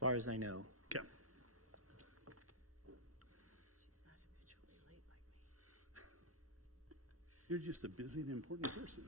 far as I know. Okay. You're just a busy and important person.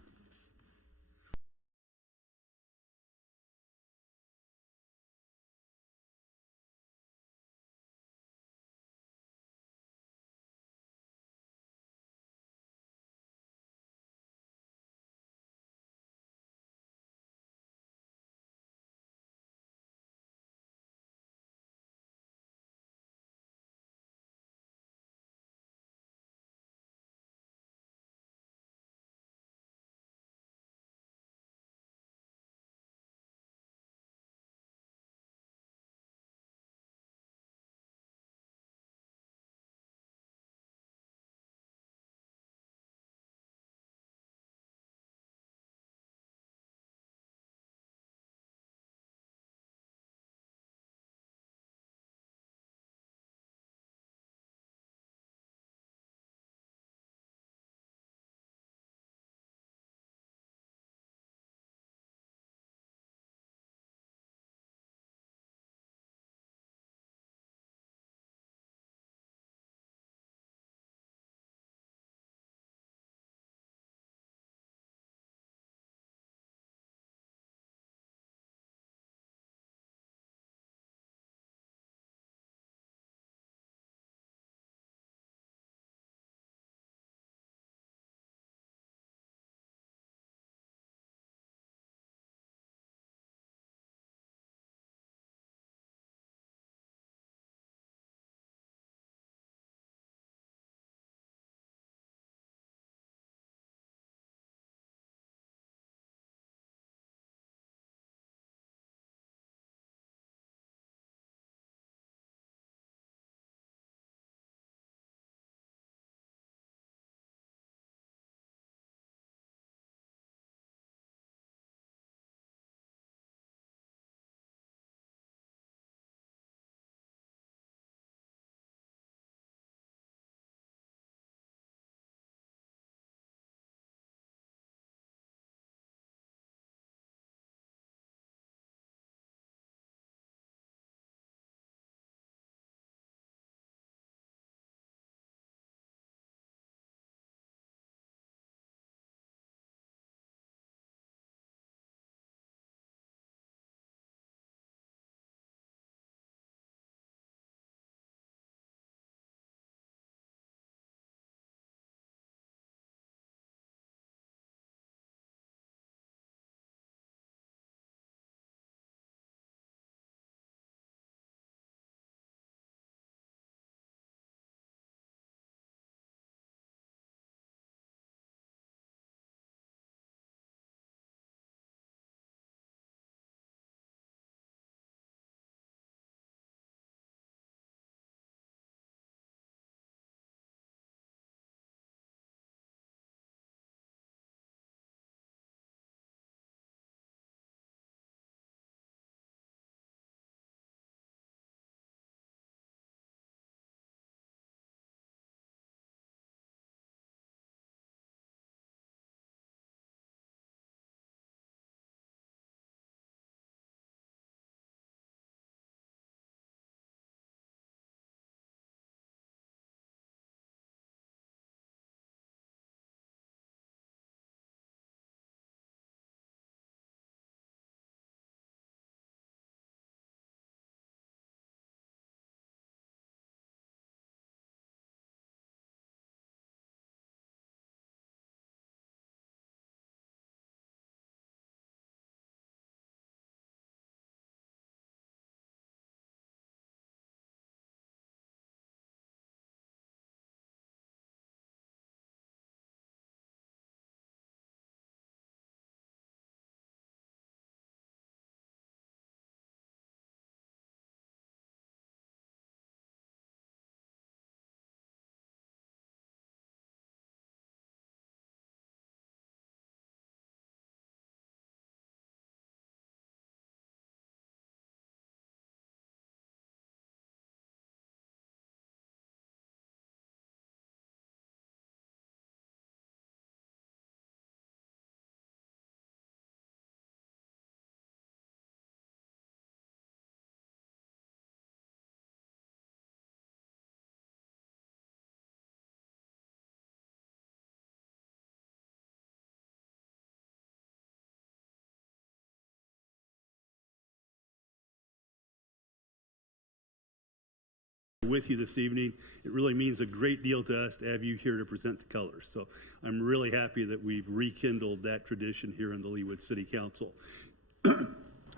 with you this evening. It really means a great deal to us to have you here to present the colors. So I'm really happy that we've rekindled that tradition here in the Leawood City Council.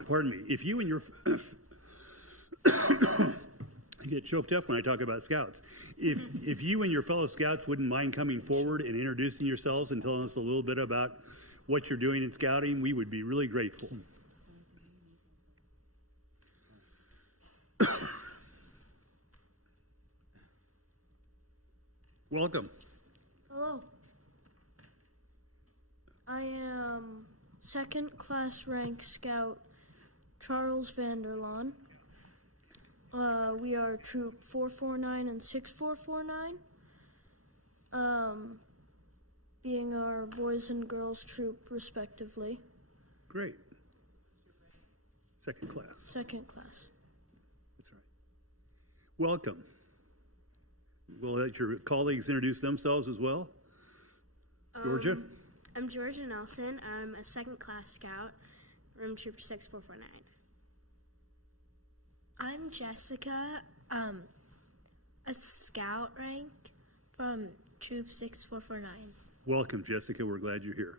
Pardon me. If you and your I get choked up when I talk about Scouts. If you and your fellow Scouts wouldn't mind coming forward and introducing yourselves and telling us a little bit about what you're doing in Scouting, we would be really grateful. Welcome. Hello. I am second class rank Scout Charles Vanderlaan. We are Troop 449 and 6449, being our boys and girls troop respectively. Great. Second class. Second class. That's right. Welcome. We'll let your colleagues introduce themselves as well. Georgia? I'm Georgia Nelson. I'm a second class Scout from Troop 6449. I'm Jessica, a Scout rank from Troop 6449. Welcome, Jessica. We're glad you're here.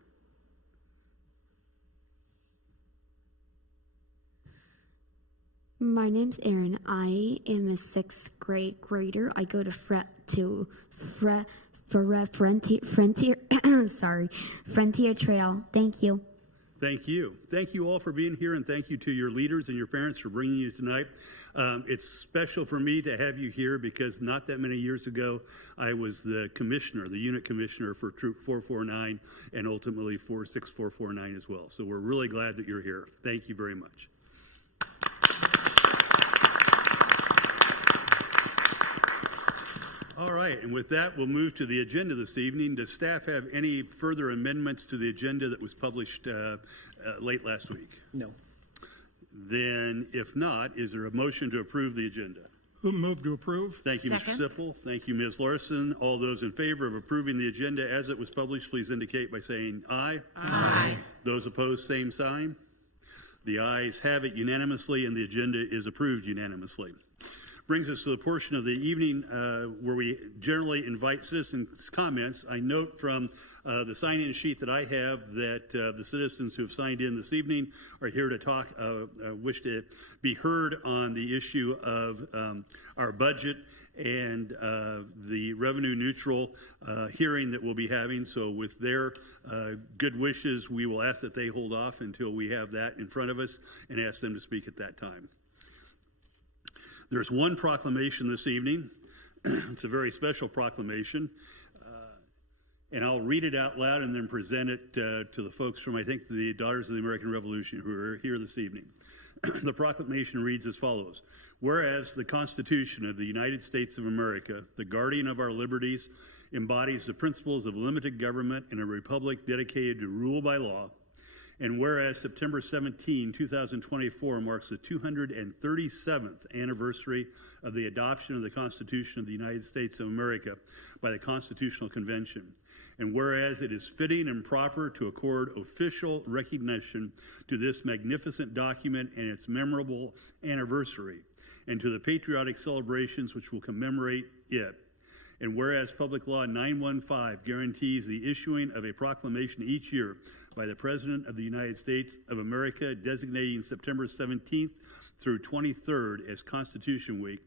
My name's Erin. I am a sixth grade grader. I go to Frontier Trail. Thank you. Thank you. Thank you all for being here, and thank you to your leaders and your parents for bringing you tonight. It's special for me to have you here because not that many years ago, I was the commissioner, the unit commissioner for Troop 449 and ultimately for 6449 as well. So we're really glad that you're here. Thank you very much. All right, and with that, we'll move to the agenda this evening. Does staff have any further amendments to the agenda that was published late last week? No. Then, if not, is there a motion to approve the agenda? Who moved to approve? Thank you, Mr. Sipple. Thank you, Ms. Larson. All those in favor of approving the agenda as it was published, please indicate by saying aye. Aye. Those opposed, same sign. The ayes have it unanimously, and the agenda is approved unanimously. Brings us to the portion of the evening where we generally invite citizens' comments. I note from the sign-in sheet that I have that the citizens who have signed in this evening are here to talk, wish to be heard on the issue of our budget and the revenue neutral hearing that we'll be having. So with their good wishes, we will ask that they hold off until we have that in front of us and ask them to speak at that time. There's one proclamation this evening. It's a very special proclamation. And I'll read it out loud and then present it to the folks from, I think, the Daughters of the American Revolution who are here this evening. The proclamation reads as follows. Whereas the Constitution of the United States of America, the guardian of our liberties, embodies the principles of limited government and a republic dedicated to rule by law, and whereas September 17, 2024 marks the 237th anniversary of the adoption of the Constitution of the United States of America by the Constitutional Convention, and whereas it is fitting and proper to accord official recognition to this magnificent document and its memorable anniversary, and to the patriotic celebrations which will commemorate it, and whereas Public Law 915 guarantees the issuing of a proclamation each year by the President of the United States of America designating September 17th through 23rd as Constitution Week.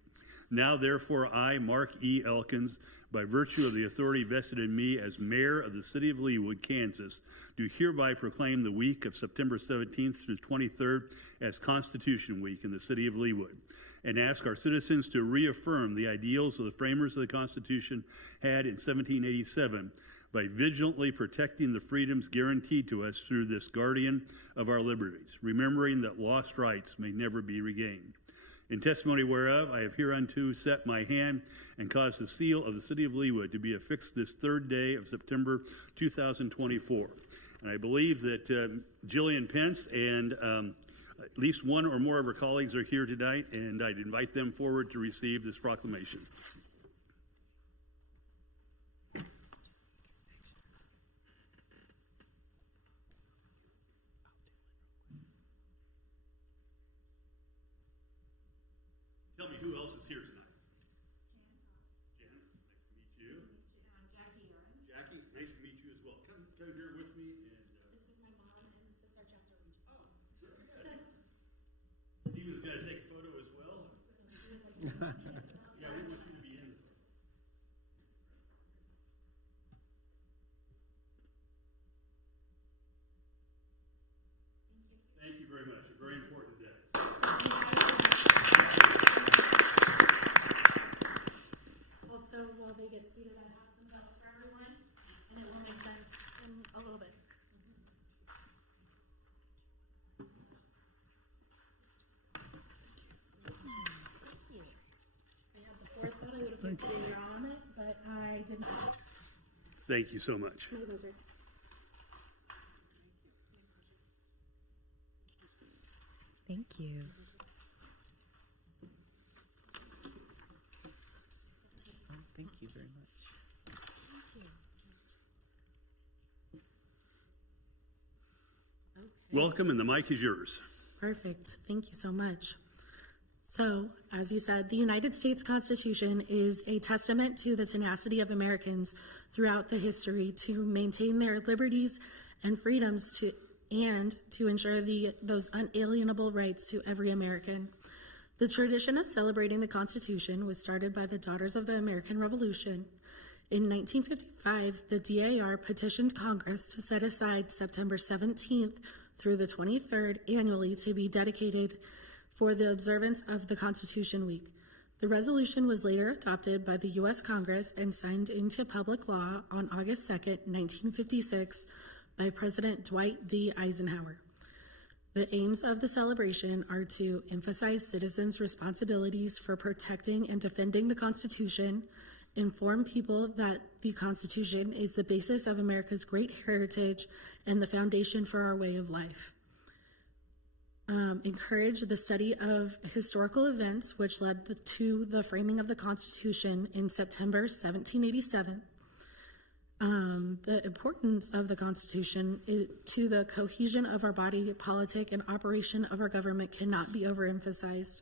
Now, therefore, I, Mark E. Elkins, by virtue of the authority vested in me as mayor of the City of Leawood, Kansas, do hereby proclaim the week of September 17th through 23rd as Constitution Week in the City of Leawood, and ask our citizens to reaffirm the ideals of the framers of the Constitution had in 1787 by vigilantly protecting the freedoms guaranteed to us through this guardian of our liberties, remembering that lost rights may never be regained. In testimony whereof, I have hereunto set my hand and caused the seal of the City of Leawood to be affixed this third day of September 2024. And I believe that Jillian Pence and at least one or more of her colleagues are here tonight, and I'd invite them forward to receive this proclamation. Tell me who else is here tonight. Thank you very much. A very important day. Also, while they get seated, I have some bells for everyone, and it will make sense in a little bit. I had the fourth bell, I would have put Junior on it, but I did not. Thank you so much. My pleasure. Thank you. Thank you very much. Welcome, and the mic is yours. Perfect. Thank you so much. So, as you said, the United States Constitution is a testament to the tenacity of Americans throughout the history to maintain their liberties and freedoms and to ensure those unalienable rights to every American. The tradition of celebrating the Constitution was started by the Daughters of the American Revolution. In 1955, the DAR petitioned Congress to set aside September 17th through the 23rd annually to be dedicated for the observance of the Constitution Week. The resolution was later adopted by the U.S. Congress and signed into public law on August 2nd, 1956, by President Dwight D. Eisenhower. The aims of the celebration are to emphasize citizens' responsibilities for protecting and defending the Constitution, inform people that the Constitution is the basis of America's great heritage and the foundation for our way of life. Encourage the study of historical events which led to the framing of the Constitution in September 1787. The importance of the Constitution to the cohesion of our body politic and operation of our government cannot be overemphasized.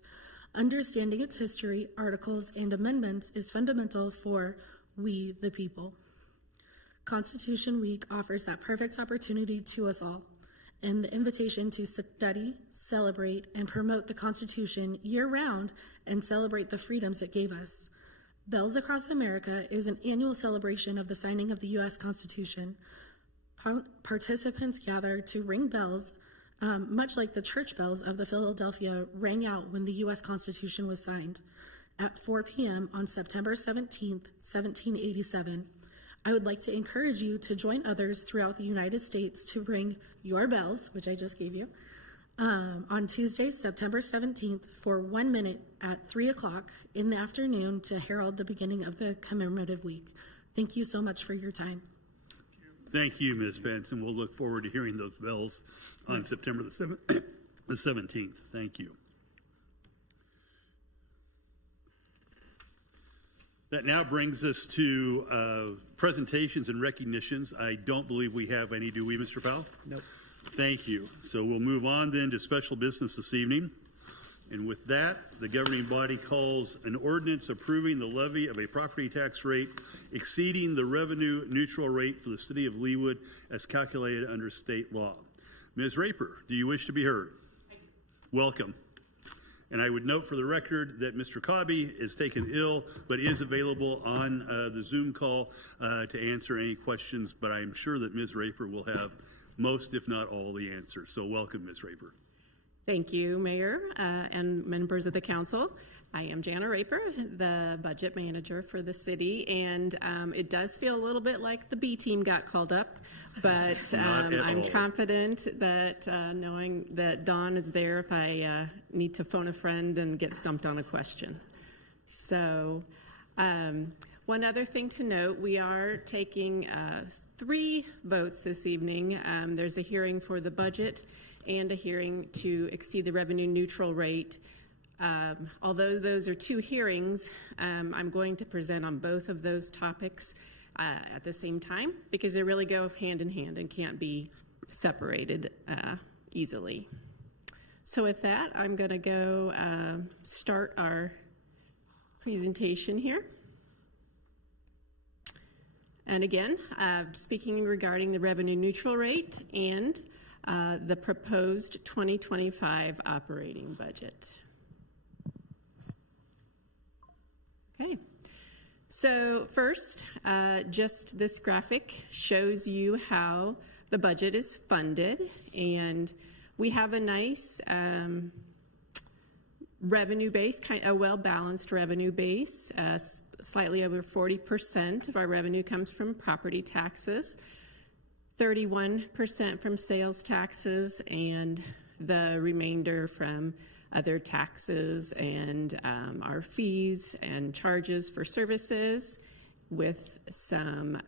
Understanding its history, articles, and amendments is fundamental for we, the people. Constitution Week offers that perfect opportunity to us all, and the invitation to study, celebrate, and promote the Constitution year-round and celebrate the freedoms it gave us. Bells Across America is an annual celebration of the signing of the U.S. Constitution. Participants gather to ring bells, much like the church bells of the Philadelphia rang out when the U.S. Constitution was signed, at 4 p.m. on September 17th, 1787. I would like to encourage you to join others throughout the United States to ring your bells, which I just gave you, on Tuesday, September 17th for 1 minute at 3 o'clock in the afternoon to herald the beginning of the commemorative week. Thank you so much for your time. Thank you, Ms. Benson. We'll look forward to hearing those bells on September the 17th. Thank you. That now brings us to presentations and recognitions. I don't believe we have any, do we, Mr. Powell? Nope. Thank you. So we'll move on then to special business this evening. And with that, the governing body calls an ordinance approving the levy of a property tax rate exceeding the revenue neutral rate for the City of Leawood as calculated under state law. Ms. Raper, do you wish to be heard? Welcome. And I would note for the record that Mr. Cobby is taken ill, but is available on the Zoom call to answer any questions. But I'm sure that Ms. Raper will have most, if not all, the answers. So welcome, Ms. Raper. Thank you, Mayor and members of the council. I am Jana Raper, the budget manager for the city, and it does feel a little bit like the B team got called up, but I'm confident that knowing that Dawn is there if I need to phone a friend and get stumped on a question. So one other thing to note, we are taking 3 votes this evening. There's a hearing for the budget and a hearing to exceed the revenue neutral rate. Although those are 2 hearings, I'm going to present on both of those topics at the same time because they really go hand in hand and can't be separated easily. So with that, I'm going to go start our presentation here. And again, speaking regarding the revenue neutral rate and the proposed 2025 operating budget. Okay. So first, just this graphic shows you how the budget is funded, and we have a nice revenue base, a well-balanced revenue base. Slightly over 40% of our revenue comes from property taxes, 31% from sales taxes, and the remainder from other taxes and our fees and charges for services, with some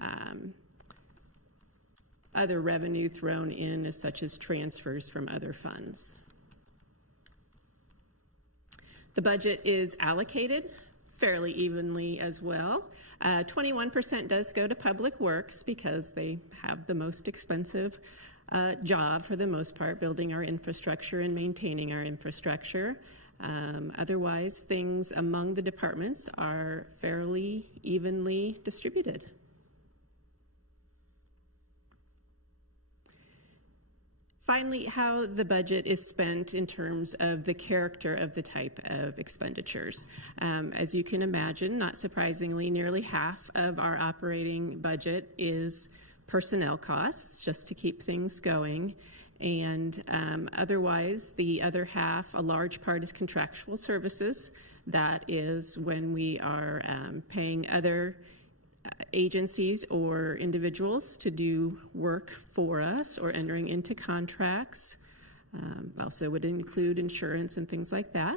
other revenue thrown in, such as transfers from other funds. The budget is allocated fairly evenly as well. 21% does go to public works because they have the most expensive job, for the most part, building our infrastructure and maintaining our infrastructure. Otherwise, things among the departments are fairly evenly distributed. Finally, how the budget is spent in terms of the character of the type of expenditures. As you can imagine, not surprisingly, nearly half of our operating budget is personnel costs, just to keep things going. And otherwise, the other half, a large part, is contractual services. That is when we are paying other agencies or individuals to do work for us or entering into contracts. Also would include insurance and things like that.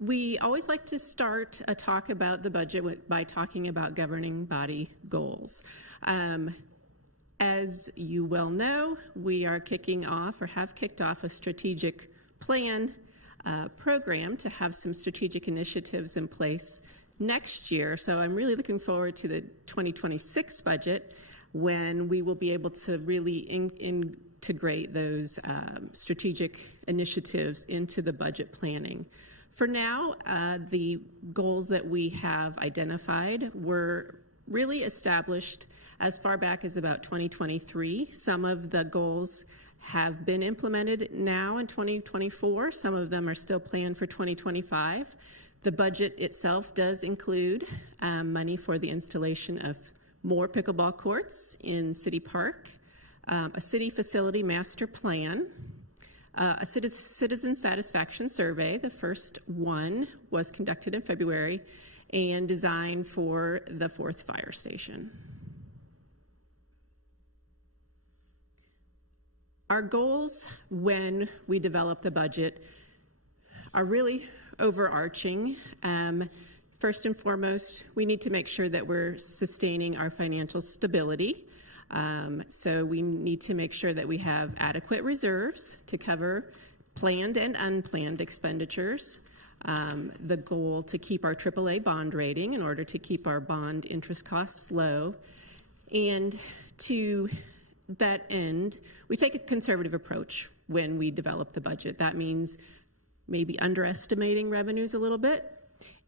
We always like to start a talk about the budget by talking about governing body goals. As you well know, we are kicking off, or have kicked off, a strategic plan program to have some strategic initiatives in place next year. So I'm really looking forward to the 2026 budget, when we will be able to really integrate those strategic initiatives into the budget planning. For now, the goals that we have identified were really established as far back as about 2023. Some of the goals have been implemented now in 2024. Some of them are still planned for 2025. The budget itself does include money for the installation of more pickleball courts in City Park, a city facility master plan, a citizen satisfaction survey. The first one was conducted in February, and design for the 4th fire station. Our goals when we develop the budget are really overarching. First and foremost, we need to make sure that we're sustaining our financial stability. So we need to make sure that we have adequate reserves to cover planned and unplanned expenditures. The goal to keep our AAA bond rating in order to keep our bond interest costs low. And to that end, we take a conservative approach when we develop the budget. That means maybe underestimating revenues a little bit,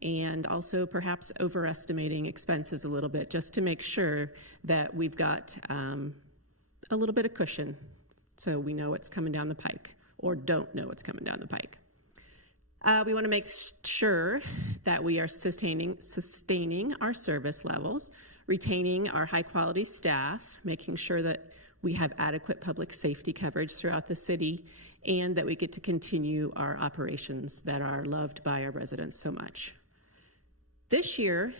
and also perhaps overestimating expenses a little bit, just to make sure that we've got a little bit of cushion, so we know what's coming down the pike, or don't know what's coming down the pike. We want to make sure that we are sustaining our service levels, retaining our high-quality staff, making sure that we have adequate public safety coverage throughout the city, and that we get to continue our operations that are loved by our residents so much. This year,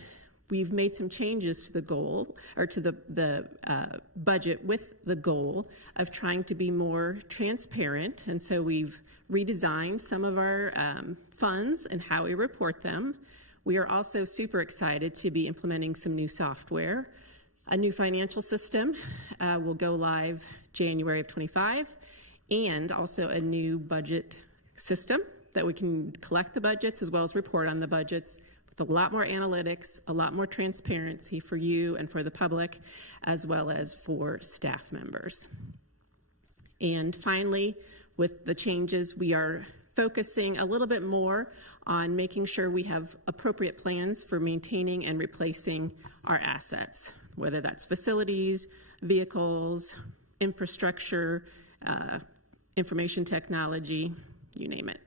we've made some changes to the goal, or to the budget, with the goal of trying to be more transparent, and so we've redesigned some of our funds and how we report them. We are also super excited to be implementing some new software. A new financial system will go live January of 25, and also a new budget system that we can collect the budgets as well as report on the budgets, with a lot more analytics, a lot more transparency for you and for the public, as well as for staff members. And finally, with the changes, we are focusing a little bit more on making sure we have appropriate plans for maintaining and replacing our assets, whether that's facilities, vehicles, infrastructure, information technology, you name it.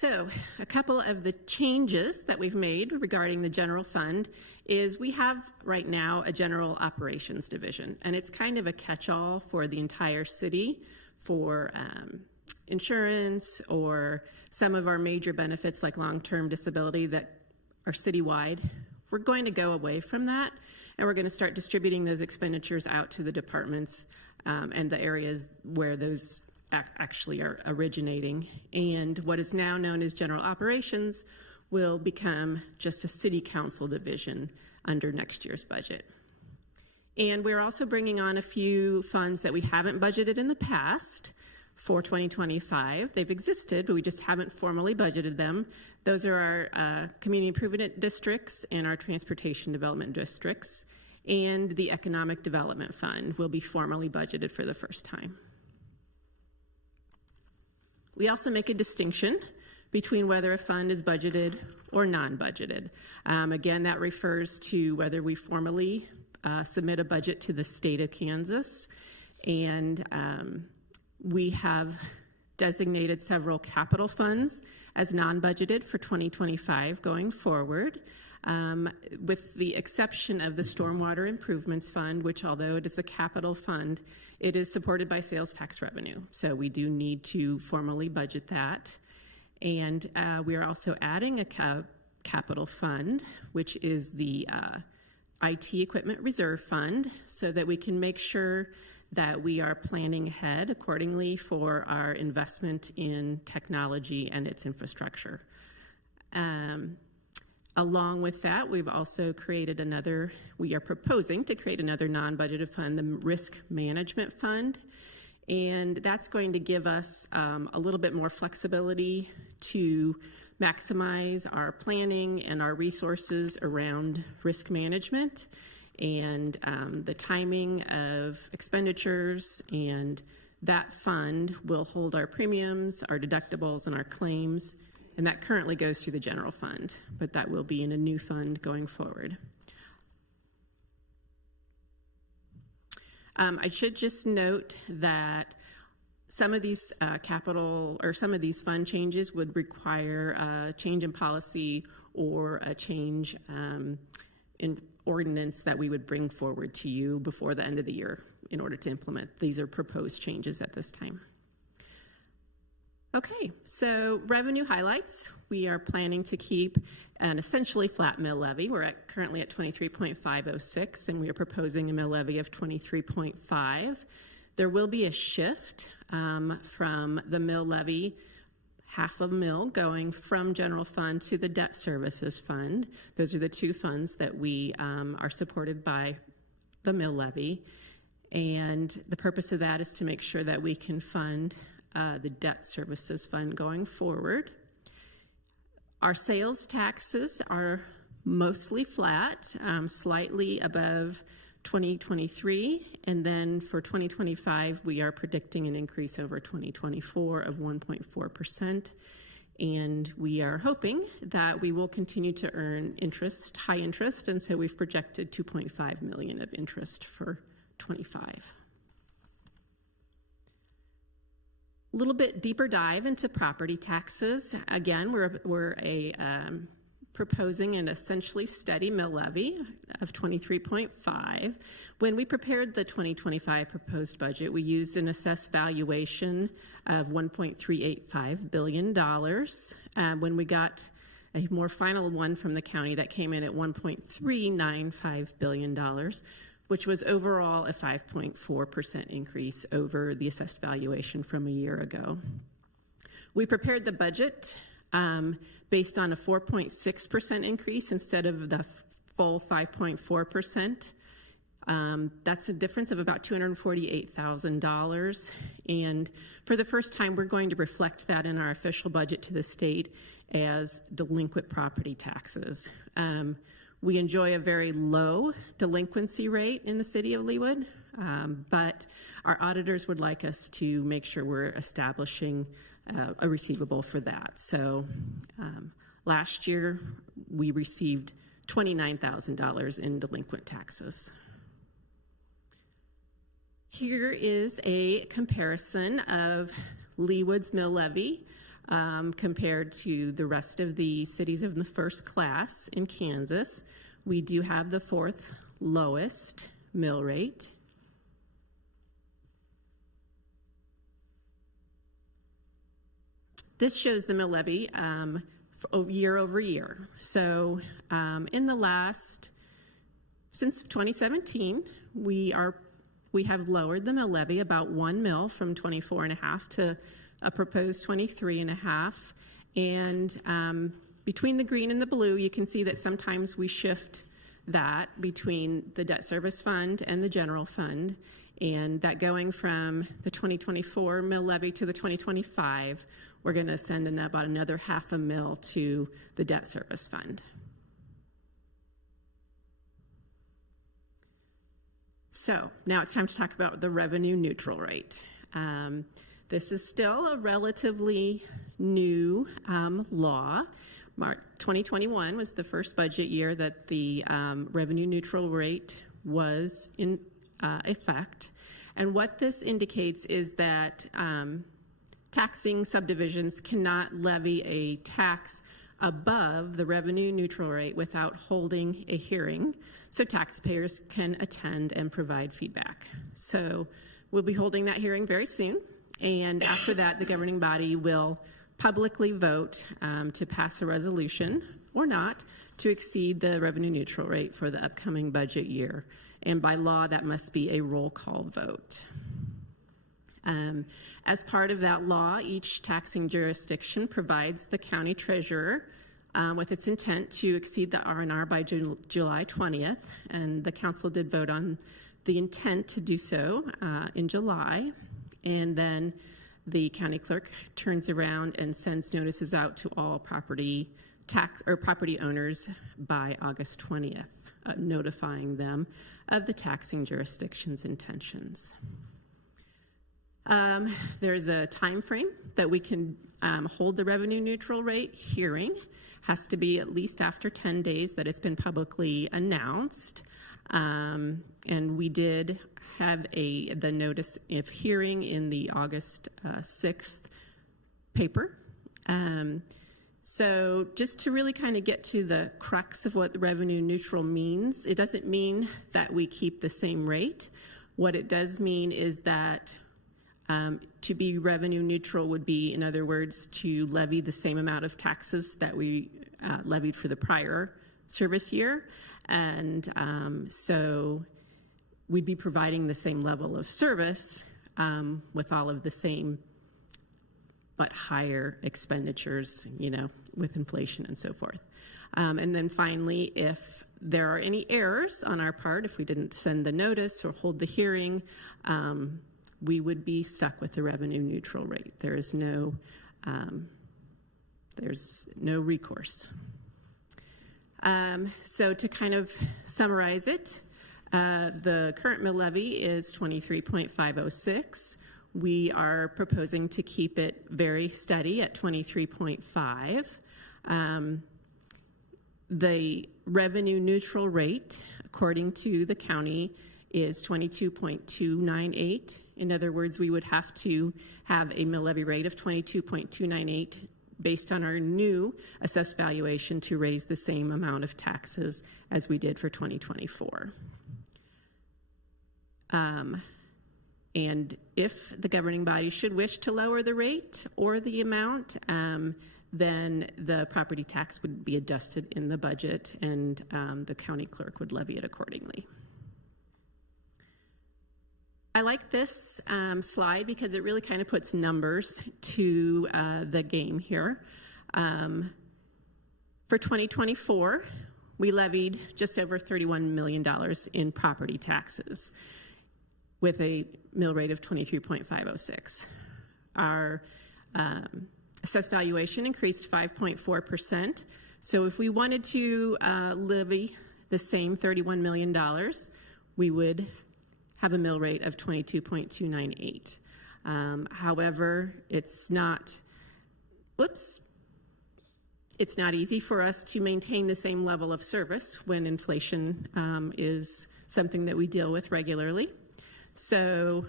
So a couple of the changes that we've made regarding the general fund is we have right now a general operations division, and it's kind of a catch-all for the entire city for insurance or some of our major benefits like long-term disability that are citywide. We're going to go away from that, and we're going to start distributing those expenditures out to the departments and the areas where those actually are originating. And what is now known as general operations will become just a city council division under next year's budget. And we're also bringing on a few funds that we haven't budgeted in the past for 2025. They've existed, but we just haven't formally budgeted them. Those are our community improvement districts and our transportation development districts. And the economic development fund will be formally budgeted for the first time. We also make a distinction between whether a fund is budgeted or non-budgeted. Again, that refers to whether we formally submit a budget to the state of Kansas, and we have designated several capital funds as non-budgeted for 2025 going forward, with the exception of the Stormwater Improvements Fund, which although it is a capital fund, it is supported by sales tax revenue. So we do need to formally budget that. And we are also adding a capital fund, which is the IT Equipment Reserve Fund, so that we can make sure that we are planning ahead accordingly for our investment in technology and its infrastructure. Along with that, we've also created we are proposing to create another non-budgeted fund, the Risk Management Fund. And that's going to give us a little bit more flexibility to maximize our planning and our resources around risk management and the timing of expenditures. And that fund will hold our premiums, our deductibles, and our claims. And that currently goes through the general fund, but that will be in a new fund going forward. I should just note that some of these some of these fund changes would require a change in policy or a change in ordinance that we would bring forward to you before the end of the year in order to implement. These are proposed changes at this time. Okay, so revenue highlights. We are planning to keep an essentially flat mill levy. We're currently at 23.506, and we are proposing a mill levy of 23.5. There will be a shift from the mill levy, half a mill going from general fund to the debt services fund. Those are the two funds that we are supported by the mill levy. And the purpose of that is to make sure that we can fund the debt services fund going forward. Our sales taxes are mostly flat, slightly above 2023, and then for 2025 we are predicting an increase over 2024 of 1.4%, and we are hoping that we will continue to earn interest, high interest, and so we've projected $2.5 million of interest for 25. A little bit deeper dive into property taxes. Again, we're proposing an essentially steady mill levy of 23.5. When we prepared the 2025 proposed budget, we used an assessed valuation of $1.385 billion. When we got a more final one from the county, that came in at $1.395 billion, which was overall a 5.4% increase over the assessed valuation from a year ago. We prepared the budget based on a 4.6% increase instead of the full 5.4%. That's a difference of about $248,000. And for the first time, we're going to reflect that in our official budget to the state as delinquent property taxes. We enjoy a very low delinquency rate in the City of Leawood, but our auditors would like us to make sure we're establishing a receivable for that. So last year, we received $29,000 in delinquent taxes. Here is a comparison of Leawood's mill levy compared to the rest of the cities of the first class in Kansas. We do have the fourth lowest mill rate. This shows the mill levy year over year. So since 2017, we have lowered the mill levy about 1 mil from 24.5 to a proposed 23.5. And between the green and the blue, you can see that sometimes we shift that between the debt service fund and the general fund, and that going from the 2024 mill levy to the 2025, we're going to send in about another $0.5 mil to the debt service fund. So now it's time to talk about the revenue neutral rate. This is still a relatively new law. 2021 was the first budget year that the revenue neutral rate was in effect. And what this indicates is that taxing subdivisions cannot levy a tax above the revenue neutral rate without holding a hearing, so taxpayers can attend and provide feedback. So we'll be holding that hearing very soon, and after that, the governing body will publicly vote to pass a resolution or not to exceed the revenue neutral rate for the upcoming budget year. And by law, that must be a roll call vote. As part of that law, each taxing jurisdiction provides the county treasurer with its intent to exceed the R&R by July 20th, and the council did vote on the intent to do so in July, and then the county clerk turns around and sends notices out to all property owners by August 20th, notifying them of the taxing jurisdiction's intentions. There's a time frame that we can hold the revenue neutral rate hearing. Has to be at least after 10 days that it's been publicly announced. And we did have the notice of hearing in the August 6th paper. So just to really kind of get to the crux of what the revenue neutral means, it doesn't mean that we keep the same rate. What it does mean is that to be revenue neutral would be, in other words, to levy the same amount of taxes that we levied for the prior service year. And so we'd be providing the same level of service with all of the same but higher expenditures, with inflation and so forth. And then finally, if there are any errors on our part, if we didn't send the notice or hold the hearing, we would be stuck with the revenue neutral rate. There's no recourse. So to kind of summarize it, the current mill levy is 23.506. We are proposing to keep it very steady at 23.5. The revenue neutral rate, according to the county, is 22.298. In other words, we would have to have a mill levy rate of 22.298 based on our new assessed valuation to raise the same amount of taxes as we did for 2024. And if the governing body should wish to lower the rate or the amount, then the property tax would be adjusted in the budget, and the county clerk would levy it accordingly. I like this slide because it really kind of puts numbers to the game here. For 2024, we levied just over $31 million in property taxes with a mill rate of 23.506. Our assessed valuation increased 5.4%. So if we wanted to levy the same $31 million, we would have a mill rate of 22.298. However, it's not easy for us to maintain the same level of service when inflation is something that we deal with regularly. So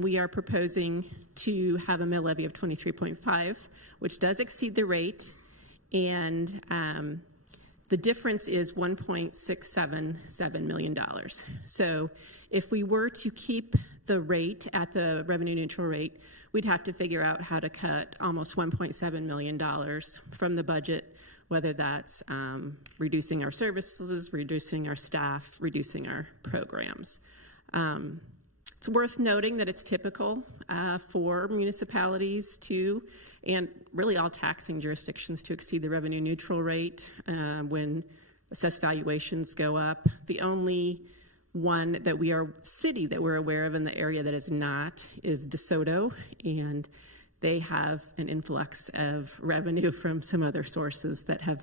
we are proposing to have a mill levy of 23.5, which does exceed the rate, and the difference is $1.677 million. So if we were to keep the rate at the revenue neutral rate, we'd have to figure out how to cut almost $1.7 million from the budget, whether that's reducing our services, reducing our staff, reducing our programs. It's worth noting that it's typical for municipalities to, and really all taxing jurisdictions, to exceed the revenue neutral rate when assessed valuations go up. The only one that city that we're aware of in the area that is not is DeSoto, and they have an influx of revenue from some other sources that have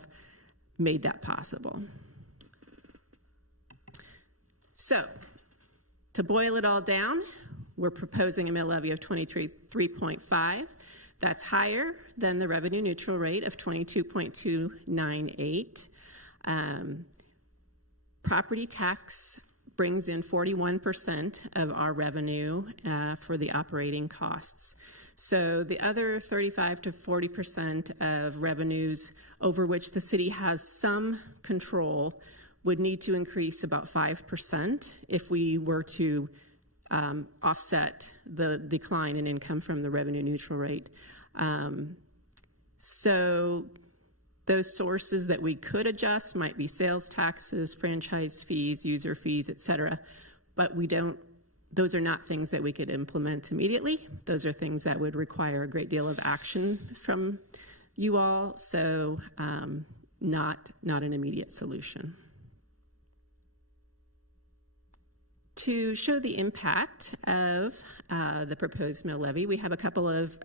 made that possible. So, to boil it all down, we're proposing a mill levy of 23.5. That's higher than the revenue neutral rate of 22.298. Property tax brings in 41% of our revenue for the operating costs. So the other 35 to 40% of revenues over which the city has some control would need to increase about 5% if we were to offset the decline in income from the revenue neutral rate. So those sources that we could adjust might be sales taxes, franchise fees, user fees, et cetera, but those are not things that we could implement immediately. Those are things that would require a great deal of action from you all, so not an immediate solution. To show the impact of the proposed mill levy, we have a couple of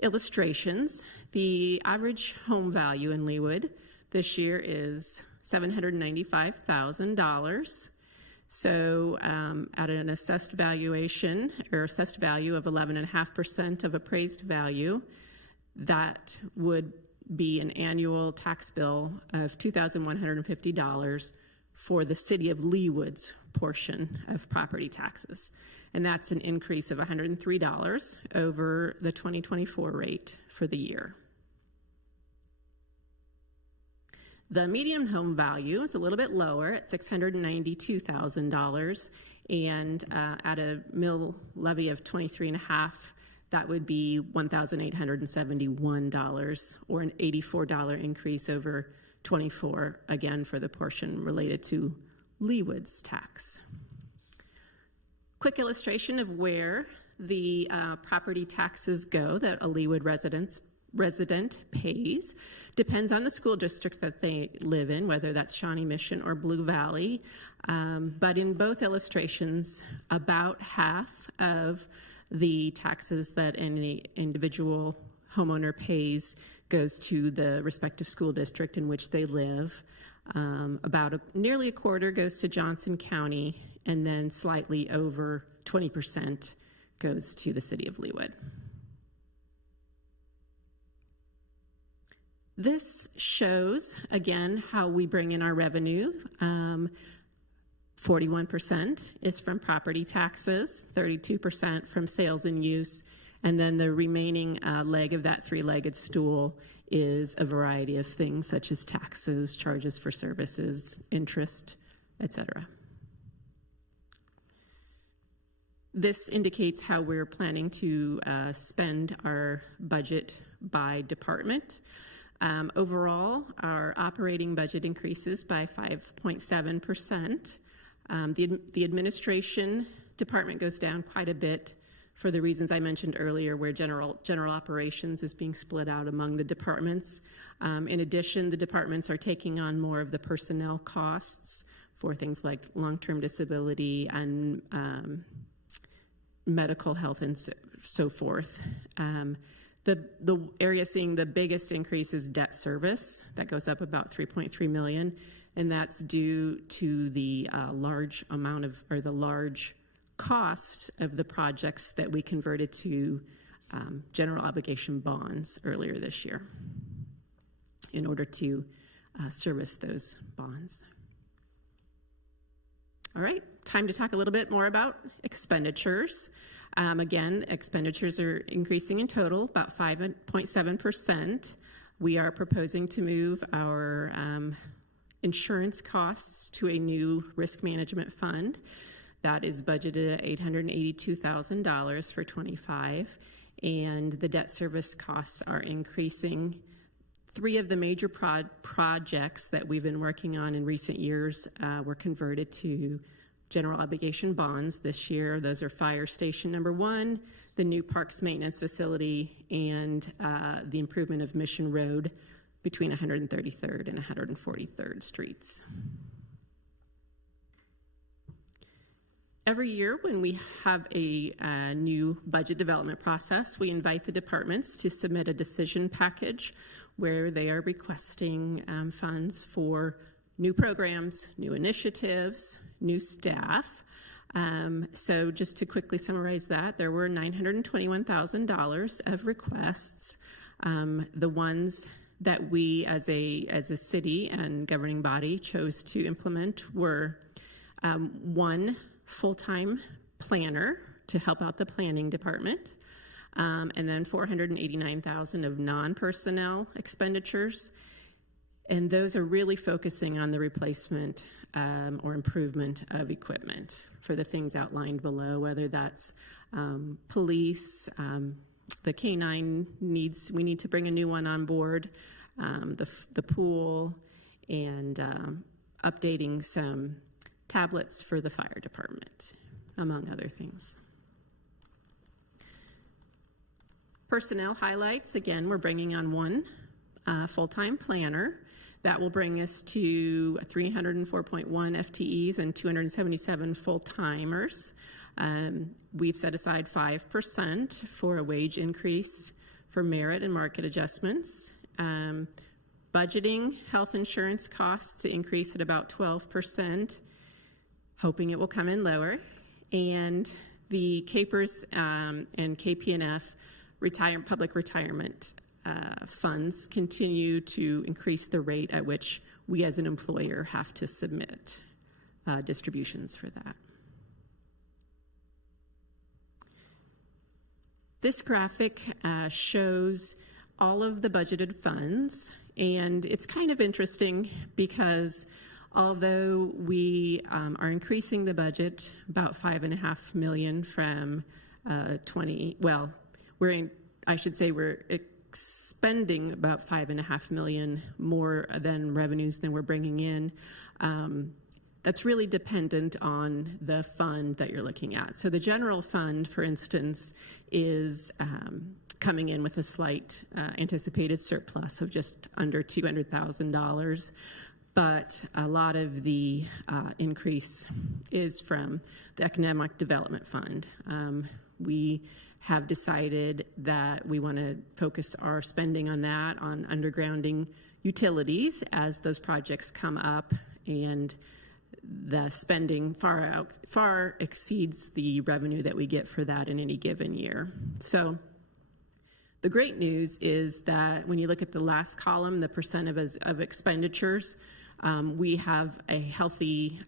illustrations. The average home value in Leawood this year is $795,000. So at an assessed valuation or assessed value of 11.5% of appraised value, that would be an annual tax bill of $2,150 for the City of Leawood's portion of property taxes. And that's an increase of $103 over the 2024 rate for the year. The median home value is a little bit lower at $692,000, and at a mill levy of 23.5, that would be $1,871, or an $84 increase over 24, again for the portion related to Leawood's tax. Quick illustration of where the property taxes go that a Leawood resident pays. Depends on the school district that they live in, whether that's Shawnee Mission or Blue Valley. But in both illustrations, about half of the taxes that any individual homeowner pays goes to the respective school district in which they live. Nearly a quarter goes to Johnson County, and then slightly over 20% goes to the City of Leawood. This shows, again, how we bring in our revenue. 41% is from property taxes, 32% from sales and use, and then the remaining leg of that three-legged stool is a variety of things such as taxes, charges for services, interest, etc. This indicates how we're planning to spend our budget by department. Overall, our operating budget increases by 5.7%. The administration department goes down quite a bit for the reasons I mentioned earlier, where general operations is being split out among the departments. In addition, the departments are taking on more of the personnel costs for things like long-term disability and medical health and so forth. The area seeing the biggest increase is debt service. That goes up about $3.3 million, and that's due to the large cost of the projects that we converted to general obligation bonds earlier this year in order to service those bonds. All right, time to talk a little bit more about expenditures. Again, expenditures are increasing in total, about 5.7%. We are proposing to move our insurance costs to a new risk management fund. That is budgeted at $882,000 for 25, and the debt service costs are increasing. 3 of the major projects that we've been working on in recent years were converted to general obligation bonds this year. Those are Fire Station number 1, the new Parks Maintenance Facility, and the improvement of Mission Road between 133rd and 143rd Streets. Every year when we have a new budget development process, we invite the departments to submit a decision package where they are requesting funds for new programs, new initiatives, new staff. So just to quickly summarize that, there were $921,000 of requests. The ones that we as a city and governing body chose to implement were 1 full-time planner to help out the planning department, and then $489,000 of non-personnel expenditures. And those are really focusing on the replacement or improvement of equipment for the things outlined below, whether that's police, the K-9 we need to bring a new one on board, the pool, and updating some tablets for the fire department, among other things. Personnel highlights, again, we're bringing on 1 full-time planner. That will bring us to 304.1 FTEs and 277 full-timers. We've set aside 5% for a wage increase for merit and market adjustments. Budgeting health insurance costs to increase at about 12%, hoping it will come in lower. And the CAPERS and KPNF public retirement funds continue to increase the rate at which we as an employer have to submit distributions for that. This graphic shows all of the budgeted funds, and it's kind of interesting because although we are increasing the budget about $5.5 million from we're expending about $5.5 million more than revenues than we're bringing in. That's really dependent on the fund that you're looking at. So the general fund, for instance, is coming in with a slight anticipated surplus of just under $200,000. But a lot of the increase is from the Economic Development Fund. We have decided that we want to focus our spending on that, on undergrounding utilities as those projects come up, and the spending far exceeds the revenue that we get for that in any given year. So the great news is that when you look at the last column, the percent of expenditures, we have a healthy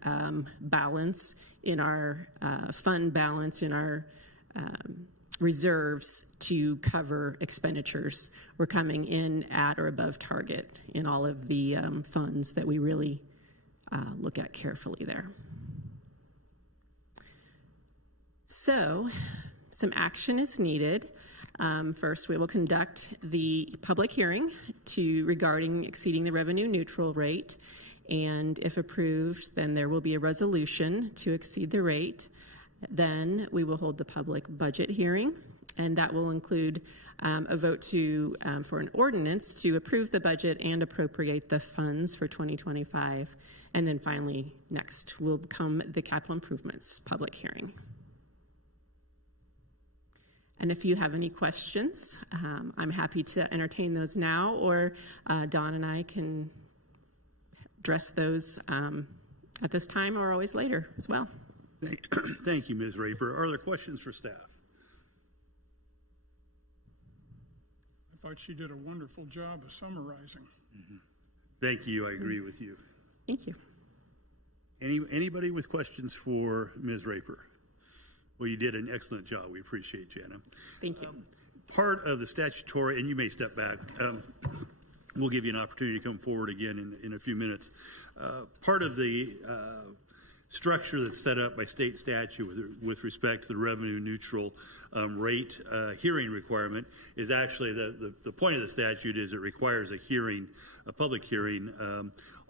balance in our fund balance, in our reserves to cover expenditures. We're coming in at or above target in all of the funds that we really look at carefully there. So some action is needed. First, we will conduct the public hearing regarding exceeding the revenue neutral rate, and if approved, then there will be a resolution to exceed the rate. Then we will hold the public budget hearing, and that will include a vote for an ordinance to approve the budget and appropriate the funds for 2025. And then finally, next will come the capital improvements public hearing. And if you have any questions, I'm happy to entertain those now, or Dawn and I can address those at this time or always later as well. Thank you, Ms. Raper. Are there questions for staff? I thought she did a wonderful job of summarizing. Thank you. I agree with you. Thank you. Anybody with questions for Ms. Raper? Well, you did an excellent job. We appreciate Jana. Thank you. Part of the statutory, and you may step back, we'll give you an opportunity to come forward again in a few minutes. Part of the structure that's set up by state statute with respect to the revenue neutral rate hearing requirement is actually the point of the statute is it requires a hearing, a public hearing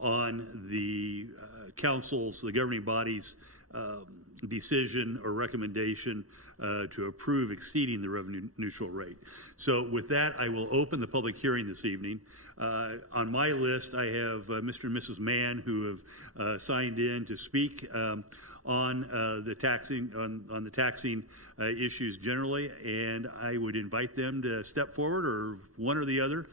on the council's, the governing body's decision or recommendation to approve exceeding the revenue neutral rate. So with that, I will open the public hearing this evening. On my list, I have Mr. and Mrs. Mann who have signed in to speak on the taxing issues generally, and I would invite them to step forward, or one or the other.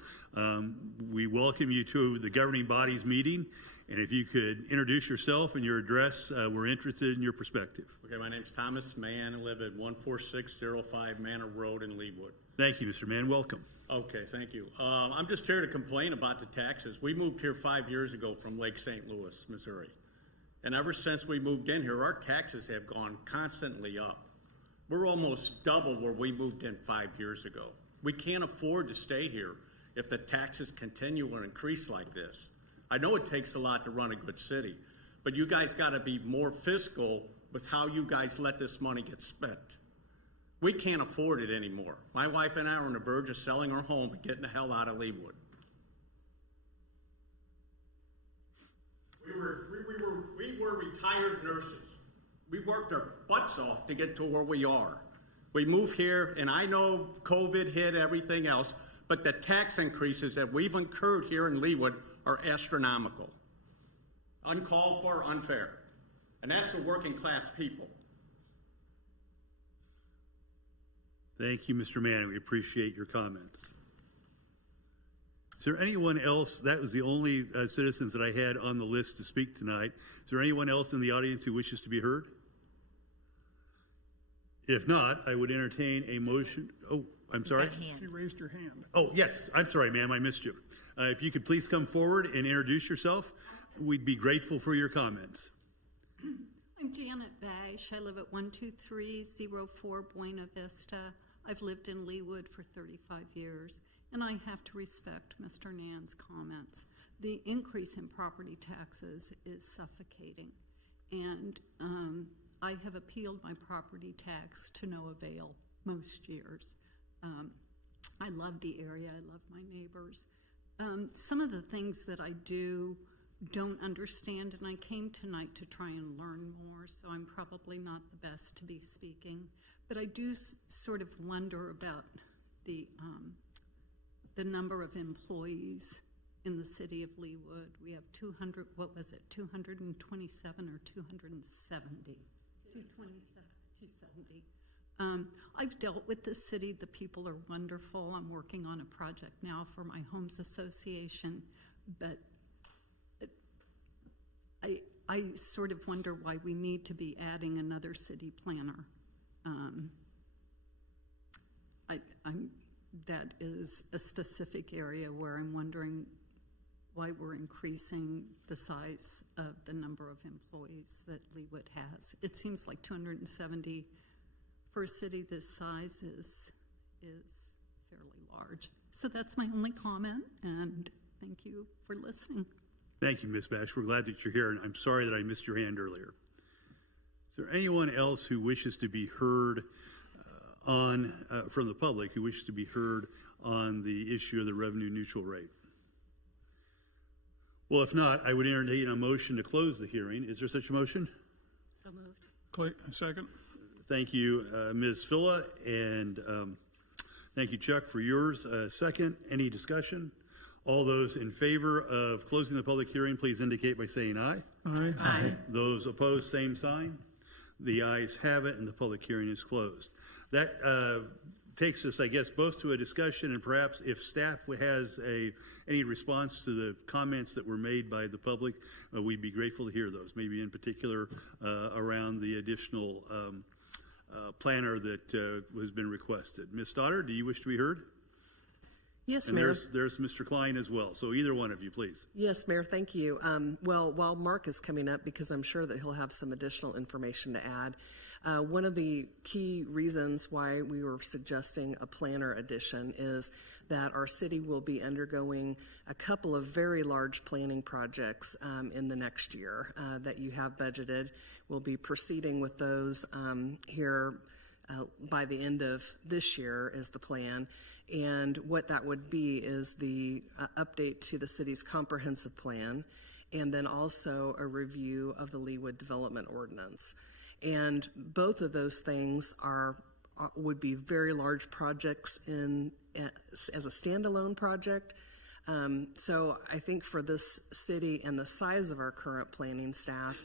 We welcome you to the governing body's meeting, and if you could introduce yourself and your address, we're interested in your perspective. Okay, my name's Thomas Mann. I live at 14605 Manor Road in Leawood. Thank you, Mr. Mann. Welcome. Okay, thank you. I'm just here to complain about the taxes. We moved here 5 years ago from Lake St. Louis, Missouri. And ever since we moved in here, our taxes have gone constantly up. We're almost double where we moved in 5 years ago. We can't afford to stay here if the taxes continue to increase like this. I know it takes a lot to run a good city, but you guys got to be more fiscal with how you guys let this money get spent. We can't afford it anymore. My wife and I are on the verge of selling our home and getting the hell out of Leawood. We were retired nurses. We worked our butts off to get to where we are. We moved here, and I know COVID hit everything else, but the tax increases that we've incurred here in Leawood are astronomical. Uncalled for, unfair. And that's the working class people. Thank you, Mr. Mann. We appreciate your comments. Is there anyone else? That was the only citizens that I had on the list to speak tonight. Is there anyone else in the audience who wishes to be heard? If not, I would entertain a motion. Oh, I'm sorry. She raised her hand. Oh, yes. I'm sorry, ma'am. I missed you. If you could please come forward and introduce yourself, we'd be grateful for your comments. I'm Janet Bash. I live at 12304 Buena Vista. I've lived in Leawood for 35 years, and I have to respect Mr. Nann's comments. The increase in property taxes is suffocating, and I have appealed my property tax to no avail most years. I love the area. I love my neighbors. Some of the things that I don't understand, and I came tonight to try and learn more, so I'm probably not the best to be speaking, but I do sort of wonder about the number of employees in the city of Leawood. We have 200, what was it, 227 or 270? 270. I've dealt with the city. The people are wonderful. I'm working on a project now for my homes association, but I sort of wonder why we need to be adding another city planner. That is a specific area where I'm wondering why we're increasing the size of the number of employees that Leawood has. It seems like 270 for a city this size is fairly large. So that's my only comment, and thank you for listening. Thank you, Ms. Bash. We're glad that you're here, and I'm sorry that I missed your hand earlier. Is there anyone else who wishes to be heard from the public, who wishes to be heard on the issue of the revenue neutral rate? Well, if not, I would entertain a motion to close the hearing. Is there such a motion? So moved. Second. Thank you, Ms. Filla, and thank you, Chuck, for yours. Second, any discussion? All those in favor of closing the public hearing, please indicate by saying aye. Aye. Aye. Those opposed, same sign. The ayes have it, and the public hearing is closed. That takes us, I guess, both to a discussion, and perhaps if staff has any response to the comments that were made by the public, we'd be grateful to hear those, maybe in particular around the additional planner that has been requested. Ms. Stoddard, do you wish to be heard? Yes, And Mayor. there's Mr. Klein as well. So either one of you, please. Yes, Mayor, thank you. Well, while Mark is coming up, because I'm sure that he'll have some additional information to add, one of the key reasons why we were suggesting a planner addition is that our city will be undergoing a couple of very large planning projects in the next year that you have budgeted. We'll be proceeding with those here by the end of this year is the plan. And what that would be is the update to the city's comprehensive plan, and then also a review of the Leawood Development Ordinance. And both of those things would be very large projects as a standalone project. So I think for this city and the size of our current planning staff,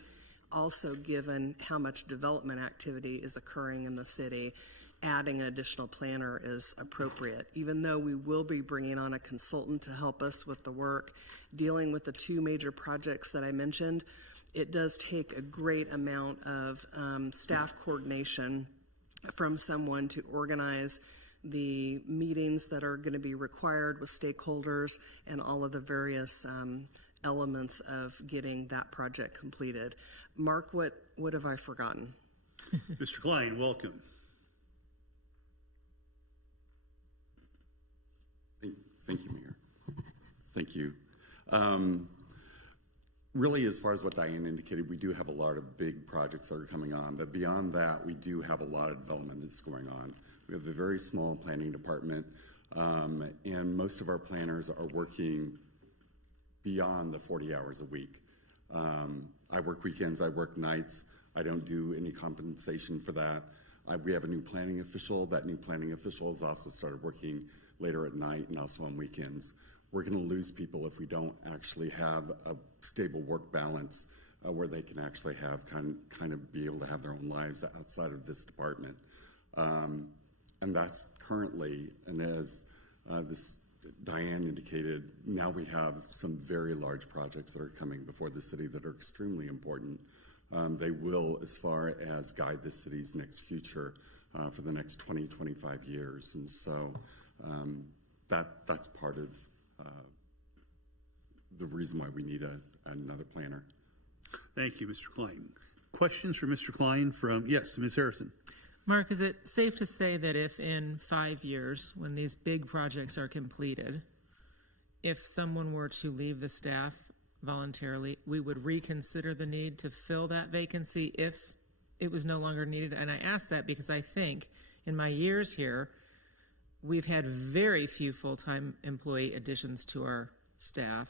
also given how much development activity is occurring in the city, adding an additional planner is appropriate. Even though we will be bringing on a consultant to help us with the work, dealing with the two major projects that I mentioned, it does take a great amount of staff coordination from someone to organize the meetings that are going to be required with stakeholders and all of the various elements of getting that project completed. Mark, what have I forgotten? Mr. Klein, welcome. Thank you, Mayor. Thank you. Really, as far as what Diane indicated, we do have a lot of big projects that are coming on, but beyond that, we do have a lot of development that's going on. We have a very small planning department, and most of our planners are working beyond the 40 hours a week. I work weekends, I work nights. I don't do any compensation for that. We have a new planning official. That new planning official has also started working later at night and also on weekends. We're going to lose people if we don't actually have a stable work balance where they can actually have kind of be able to have their own lives outside of this department. And that's currently, and as this Diane indicated, now we have some very large projects that are coming before the city that are extremely important. They will, as far as guide the city's next future for the next 20, 25 years. And so that's part of the reason why we need another planner. Thank you, Mr. Klein. Questions for Mr. Klein from, yes, Ms. Harrison. Mark, is it safe to say that if in 5 years, when these big projects are completed, if someone were to leave the staff voluntarily, we would reconsider the need to fill that vacancy if it was no longer needed? And I ask that because I think in my years here, we've had very few full-time employee additions to our staff,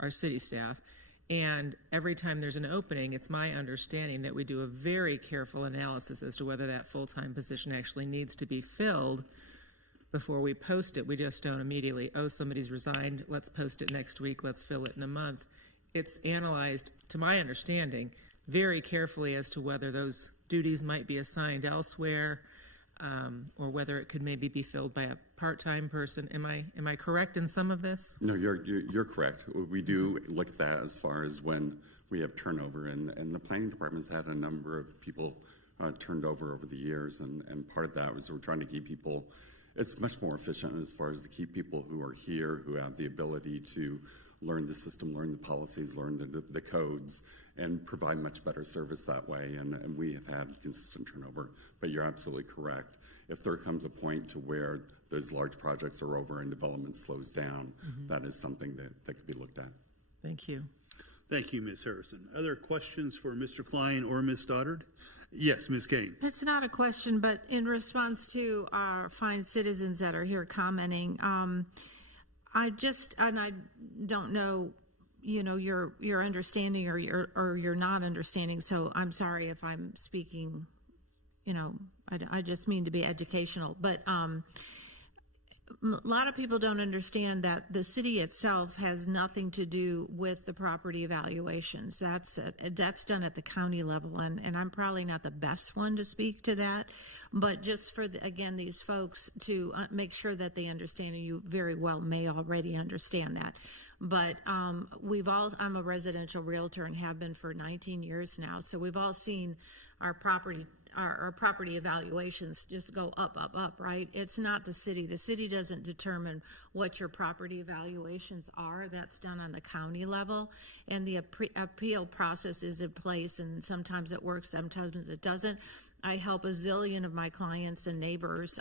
our city staff, and every time there's an opening, it's my understanding that we do a very careful analysis as to whether that full-time position actually needs to be filled before we post it. We just don't immediately, oh, somebody's resigned, let's post it next week, let's fill it in a month. It's analyzed, to my understanding, very carefully as to whether those duties might be assigned elsewhere, or whether it could maybe be filled by a part-time person. Am I correct in some of this? No, you're correct. We do look at that as far as when we have turnover, and the planning department's had a number of people turned over the years, and part of that was we're trying to keep people. It's much more efficient as far as to keep people who are here, who have the ability to learn the system, learn the policies, learn the codes, and provide much better service that way. And we have had consistent turnover. But you're absolutely correct. If there comes a point to where those large projects are over and development slows down, that is something that could be looked at. Thank you. Thank you, Ms. Harrison. Other questions for Mr. Klein or Ms. Stoddard? Yes, Ms. Kane. It's not a question, but in response to our fine citizens that are here commenting, I don't know, your understanding or your not understanding. So I'm sorry if I'm speaking, I just mean to be educational. But a lot of people don't understand that the city itself has nothing to do with the property evaluations. That's done at the county level, and I'm probably not the best one to speak to that. But just for these folks to make sure that they understand, and you very well may already understand that. But I'm a residential realtor and have been for 19 years now, so we've all seen our property our property evaluations just go up, right? It's not the city. The city doesn't determine what your property evaluations are. That's done on the county level, and the appeal process is in place, and sometimes it works, sometimes it doesn't. I help a zillion of my clients and neighbors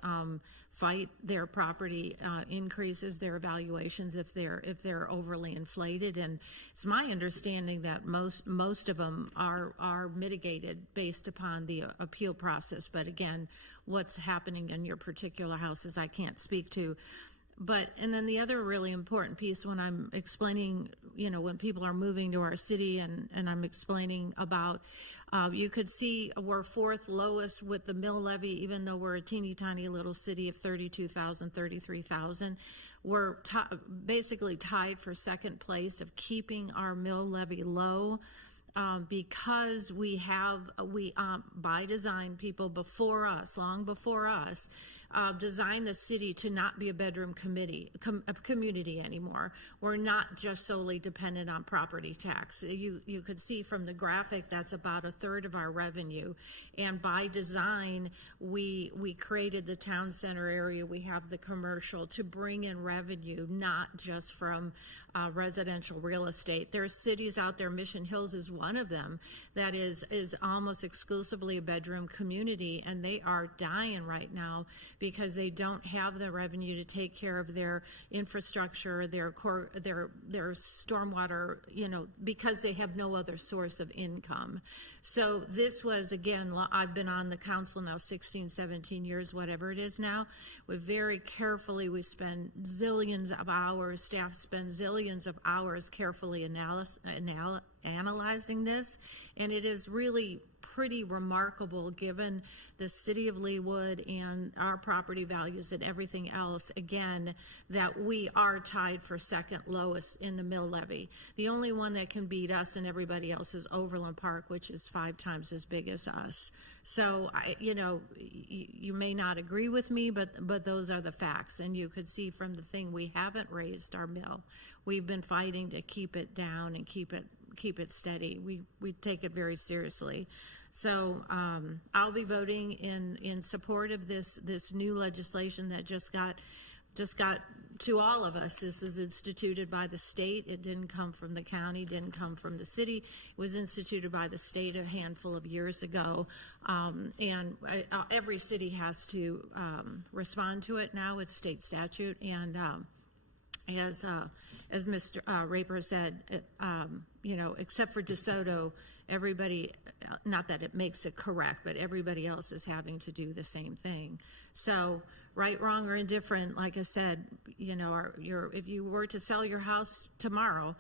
fight their property increases, their evaluations if they're overly inflated, and it's my understanding that most of them are mitigated based upon the appeal process. But again, what's happening in your particular houses, I can't speak to. And then the other really important piece when I'm explaining, when people are moving to our city and I'm explaining about, you could see we're fourth lowest with the mill levy, even though we're a teeny tiny little city of 32,000, 33,000. We're basically tied for second place of keeping our mill levy low. Because we by design, people before us, long before us, designed the city to not be a bedroom community anymore. We're not just solely dependent on property tax. You could see from the graphic that's about a third of our revenue. And by design, we created the town center area. We have the commercial to bring in revenue, not just from residential real estate. There's cities out there, Mission Hills is one of them, that is almost exclusively a bedroom community, and they are dying right now because they don't have the revenue to take care of their infrastructure, their stormwater, because they have no other source of income. So this was, again, I've been on the council now 16, 17 years, whatever it is now. We spend zillions of hours, staff spend zillions of hours carefully analyzing this, and it is really pretty remarkable given the City of Leawood and our property values and everything else, again, that we are tied for second lowest in the mill levy. The only one that can beat us and everybody else is Overland Park, which is 5 times as big as us. So, you may not agree with me, but those are the facts. And you could see from the thing, we haven't raised our mill. We've been fighting to keep it down and keep it steady. We take it very seriously. So I'll be voting in support of this new legislation that just got to all of us. This was instituted by the state. It didn't come from the county, didn't come from the city. It was instituted by the state a handful of years ago. And every city has to respond to it now with state statute. And as Mr. Raper said, except for DeSoto, everybody, not that it makes it correct, but everybody else is having to do the same thing. So, right, wrong, or indifferent, like I said, if you were to sell your house tomorrow,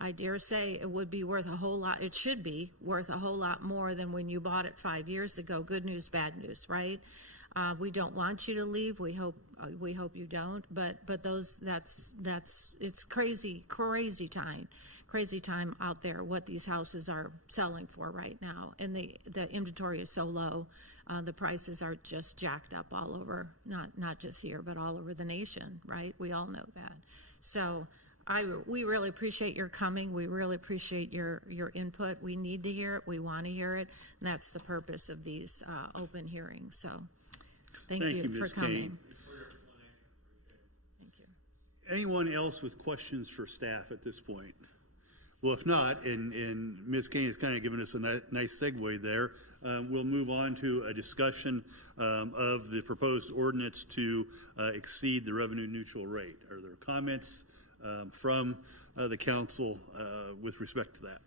I dare say it would be worth a whole lot. It should be worth a whole lot more than when you bought it 5 years ago. Good news, bad news, right? We don't want you to leave. We hope you don't. But it's crazy time out there what these houses are selling for right now, and the inventory is so low. The prices are just jacked up all over, not just here, but all over the nation, right? We all know that. So we really appreciate your coming. We really appreciate your input. We need to hear it. We want to hear it, and that's the purpose of these open hearings. So thank you for coming. Kane. Thank you. Anyone else with questions for staff at this point? Well, if not, and Ms. Kane has kind of given us a nice segue there, we'll move on to a discussion of the proposed ordinance to exceed the revenue neutral rate. Are there comments from the council with respect to that?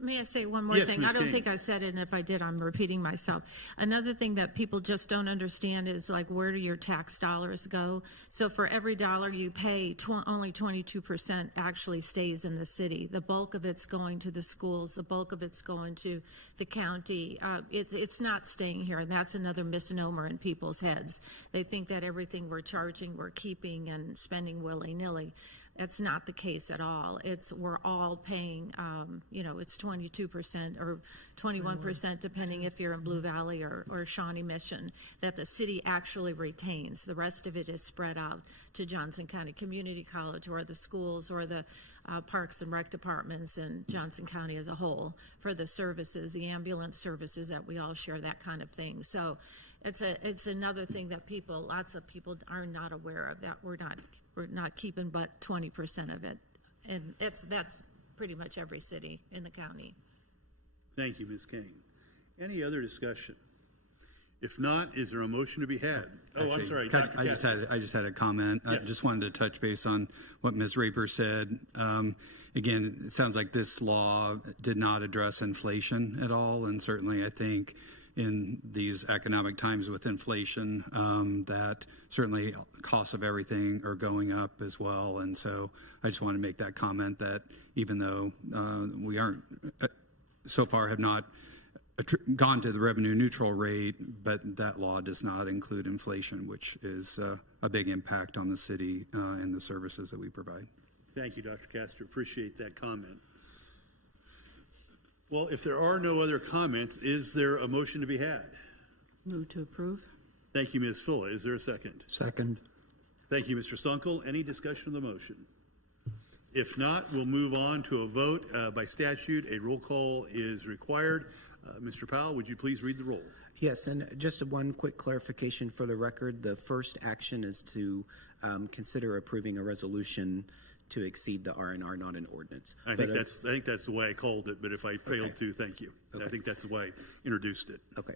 May I say one more Yes, thing? Ms. I don't Kane. think I said it, and if I did, I'm repeating myself. Another thing that people just don't understand is, like, where do your tax dollars go? So for every dollar you pay, only 22% actually stays in the city. The bulk of it's going to the schools. The bulk of it's going to the county. It's not staying here, and that's another misnomer in people's heads. They think that everything we're charging, we're keeping and spending willy-nilly. It's not the case at all. We're all paying, it's 22% or 21%, depending if you're in Blue Valley or Shawnee Mission, that the city actually retains. The rest of it is spread out to Johnson County Community College or the schools or the Parks and Rec departments in Johnson County as a whole for the services, the ambulance services that we all share, that kind of thing. So it's another thing that lots of people are not aware of, that we're not keeping but 20% of it, and that's pretty much every city in the county. Thank you, Ms. Kane. Any other discussion? If not, is there a motion to be had? Oh, I'm sorry, Dr. I just had a comment. Yes. I just wanted to touch base on what Ms. Raper said. Again, it sounds like this law did not address inflation at all, and certainly I think in these economic times with inflation, that certainly costs of everything are going up as well. And so I just want to make that comment that even though we aren't so far have not gone to the revenue neutral rate, but that law does not include inflation, which is a big impact on the city and the services that we provide. Thank you, Dr. Castor. Appreciate that comment. Well, if there are no other comments, is there a motion to be had? Move to approve. Thank you, Ms. Fuller. Is there a second? Second. Thank you, Mr. Sunkel. Any discussion of the motion? If not, we'll move on to a vote. By statute, a roll call is required. Mr. Powell, would you please read the roll? Yes, and just one quick clarification for the record. The first action is to consider approving a resolution to exceed the R&R, not an ordinance. I think that's the way I called it, but if I failed to, thank you. Okay. I think that's the way I introduced it. Okay.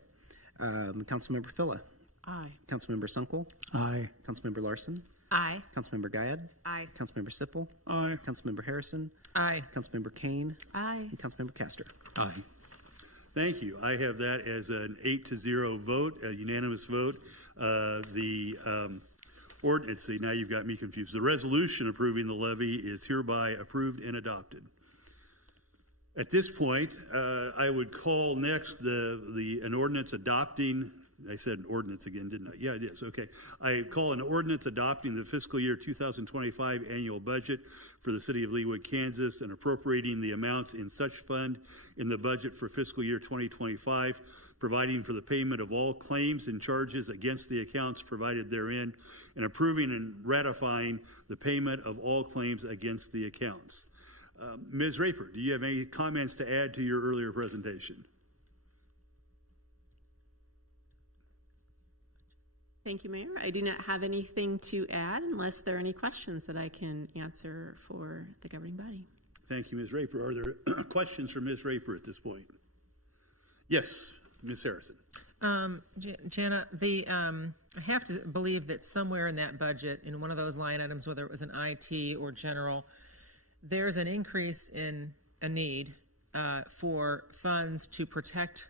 Councilmember Filla. Aye. Councilmember Sunkel. Aye. Councilmember Larson. Aye. Councilmember Guyad. Aye. Councilmember Sippel. Aye. Councilmember Harrison. Aye. Councilmember Kane. Aye. And Councilmember Castor. Aye. Thank you. I have that as an 8-0 vote, a unanimous vote. Ordinance, see, now you've got me confused. The resolution approving the levy is hereby approved and adopted. At this point, I would call next an ordinance adopting, I said an ordinance again, didn't I? Yeah, it is. Okay. I call an ordinance adopting the fiscal year 2025 annual budget for the City of Leawood, Kansas, and appropriating the amounts in such fund in the budget for fiscal year 2025, providing for the payment of all claims and charges against the accounts provided therein, and approving and ratifying the payment of all claims against the accounts. Ms. Raper, do you have any comments to add to your earlier presentation? Thank you, Mayor. I do not have anything to add unless there are any questions that I can answer for the governing body. Thank you, Ms. Raper. Are there questions for Ms. Raper at this point? Yes, Ms. Harrison. Jana, I have to believe that somewhere in that budget, in one of those line items, whether it was an IT or general, there's an increase in a need for funds to protect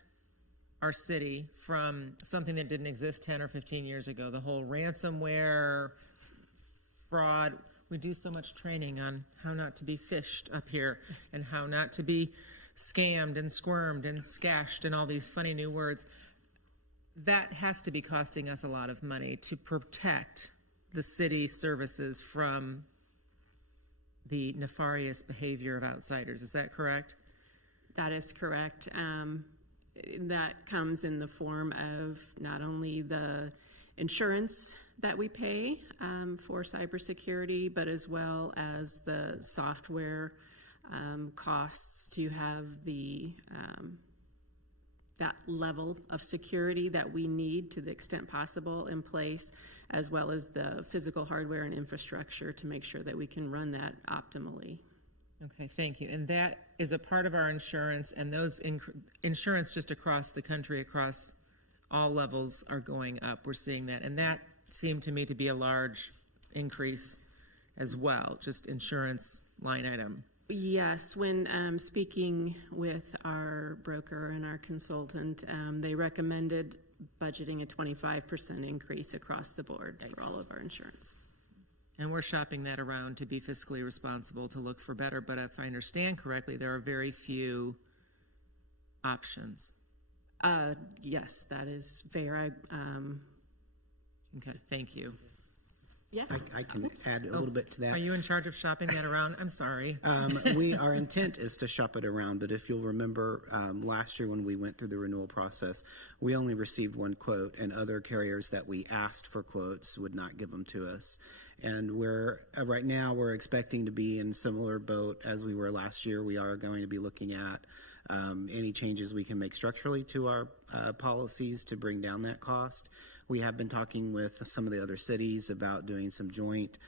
our city from something that didn't exist 10 or 15 years ago. The whole ransomware, fraud. We do so much training on how not to be fished up here and how not to be scammed and squirmed and scashed and all these funny new words. That has to be costing us a lot of money to protect the city services from the nefarious behavior of outsiders. Is that correct? That is correct. That comes in the form of not only the insurance that we pay for cybersecurity, but as well as the software costs to have that level of security that we need to the extent possible in place, as well as the physical hardware and infrastructure to make sure that we can run that optimally. Okay, thank you. And that is a part of our insurance, and those insurance just across the country, across all levels, are going up. We're seeing that. And that seemed to me to be a large increase as well, just insurance line item. Yes, when speaking with our broker and our consultant, they recommended budgeting a 25% increase across the board for all of our insurance. And we're shopping that around to be fiscally responsible, to look for better. But if I understand correctly, there are very few options. Yes, that is fair. Okay, thank you. Yeah. I can add a little bit to that. Are you in charge of shopping that around? I'm sorry. Our intent is to shop it around, but if you'll remember, last year when we went through the renewal process, we only received one quote, and other carriers that we asked for quotes would not give them to us. And right now we're expecting to be in similar boat as we were last year. We are going to be looking at any changes we can make structurally to our policies to bring down that cost. We have been talking with some of the other cities about doing some joint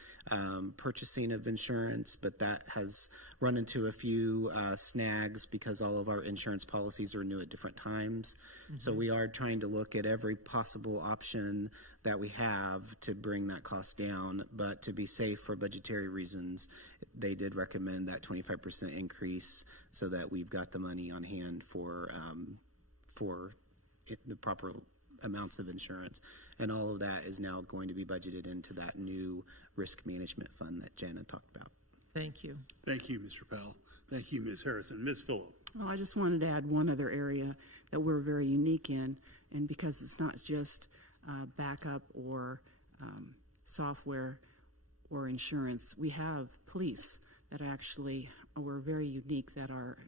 purchasing of insurance, but that has run into a few snags because all of our insurance policies are new at different times. Mm-hmm. So we are trying to look at every possible option that we have to bring that cost down, but to be safe for budgetary reasons, they did recommend that 25% increase so that we've got the money on hand for the proper amounts of insurance, and all of that is now going to be budgeted into that new risk management fund that Jana talked about. Thank you. Thank you, Mr. Powell. Thank you, Ms. Harrison. Ms. Phillip. Well, I just wanted to add one other area that we're very unique in, and because it's not just backup or software or insurance, we have police that actually we're very unique that are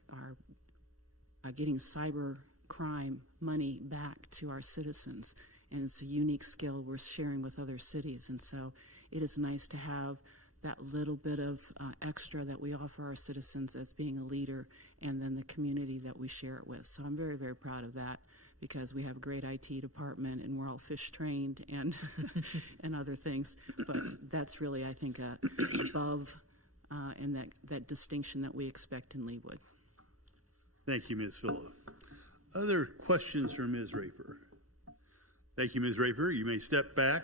getting cyber crime money back to our citizens, and it's a unique skill we're sharing with other cities, and so it is nice to have that little bit of extra that we offer our citizens as being a leader, and then the community that we share it with. So I'm very, very proud of that, because we have a great IT department and we're all fish trained and and other things, but that's really, I think, above and that distinction that we expect in Leawood. Thank you, Ms. Phillip. Other questions for Ms. Raper? Thank you, Ms. Raper. You may step back.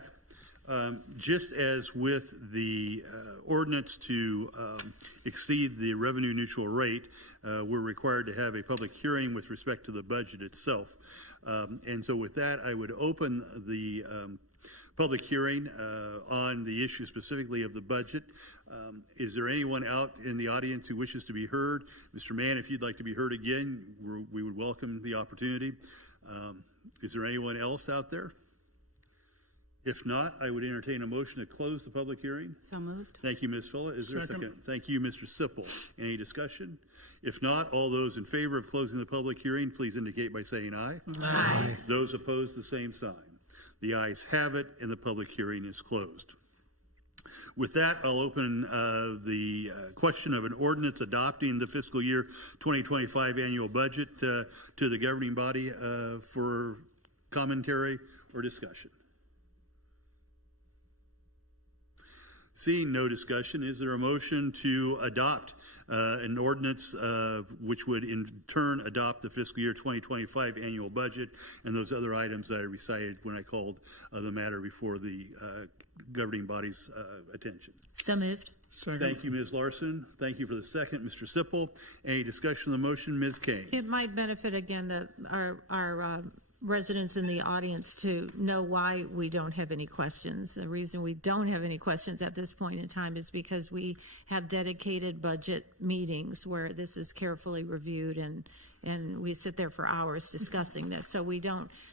Just as with the ordinance to exceed the revenue neutral rate, we're required to have a public hearing with respect to the budget itself. And so with that, I would open the public hearing on the issue specifically of the budget. Is there anyone out in the audience who wishes to be heard? Mr. Mann, if you'd like to be heard again, we would welcome the opportunity. Is there anyone else out there? If not, I would entertain a motion to close the public hearing. So moved. Thank you, Ms. Phillip. Is there a second? Thank you, Mr. Sipple. Any discussion? If not, all those in favor of closing the public hearing, please indicate by saying aye. Aye. Those opposed, the same sign. The ayes have it, and the public hearing is closed. With that, I'll open the question of an ordinance adopting the fiscal year 2025 annual budget to the governing body for commentary or discussion. Seeing no discussion, is there a motion to adopt an ordinance which would in turn adopt the fiscal year 2025 annual budget and those other items that I recited when I called the matter before the governing body's attention? So moved. Second. Thank you, Ms. Larson. Thank you for the second, Mr. Sipple. Any discussion on the motion? Ms. Kane. It might benefit again our residents in the audience to know why we don't have any questions. The reason we don't have any questions at this point in time is because we have dedicated budget meetings where this is carefully reviewed and we sit there for hours discussing this. So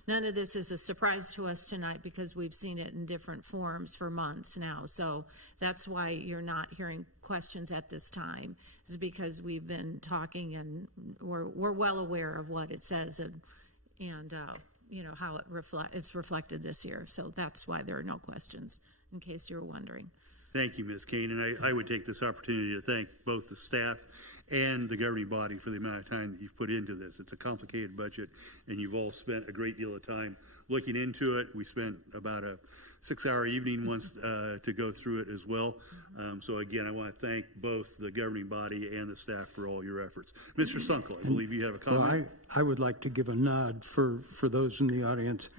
none of this is a surprise to us tonight because we've seen it in different forms for months now. So that's why you're not hearing questions at this time, is because we've been talking and we're well aware of what it says and you know how it's reflected this year. So that's why there are no questions, in case you were wondering. Thank you, Ms. Kane. And I would take this opportunity to thank both the staff and the governing body for the amount of time that you've put into this. It's a complicated budget, and you've all spent a great deal of time looking into it. We spent about a 6-hour evening once to go through it as well. So again, I want to thank both the governing body and the staff for all your efforts. Mr. Sunkel, I believe you have a comment. Well, I would like to give a nod for those in the audience.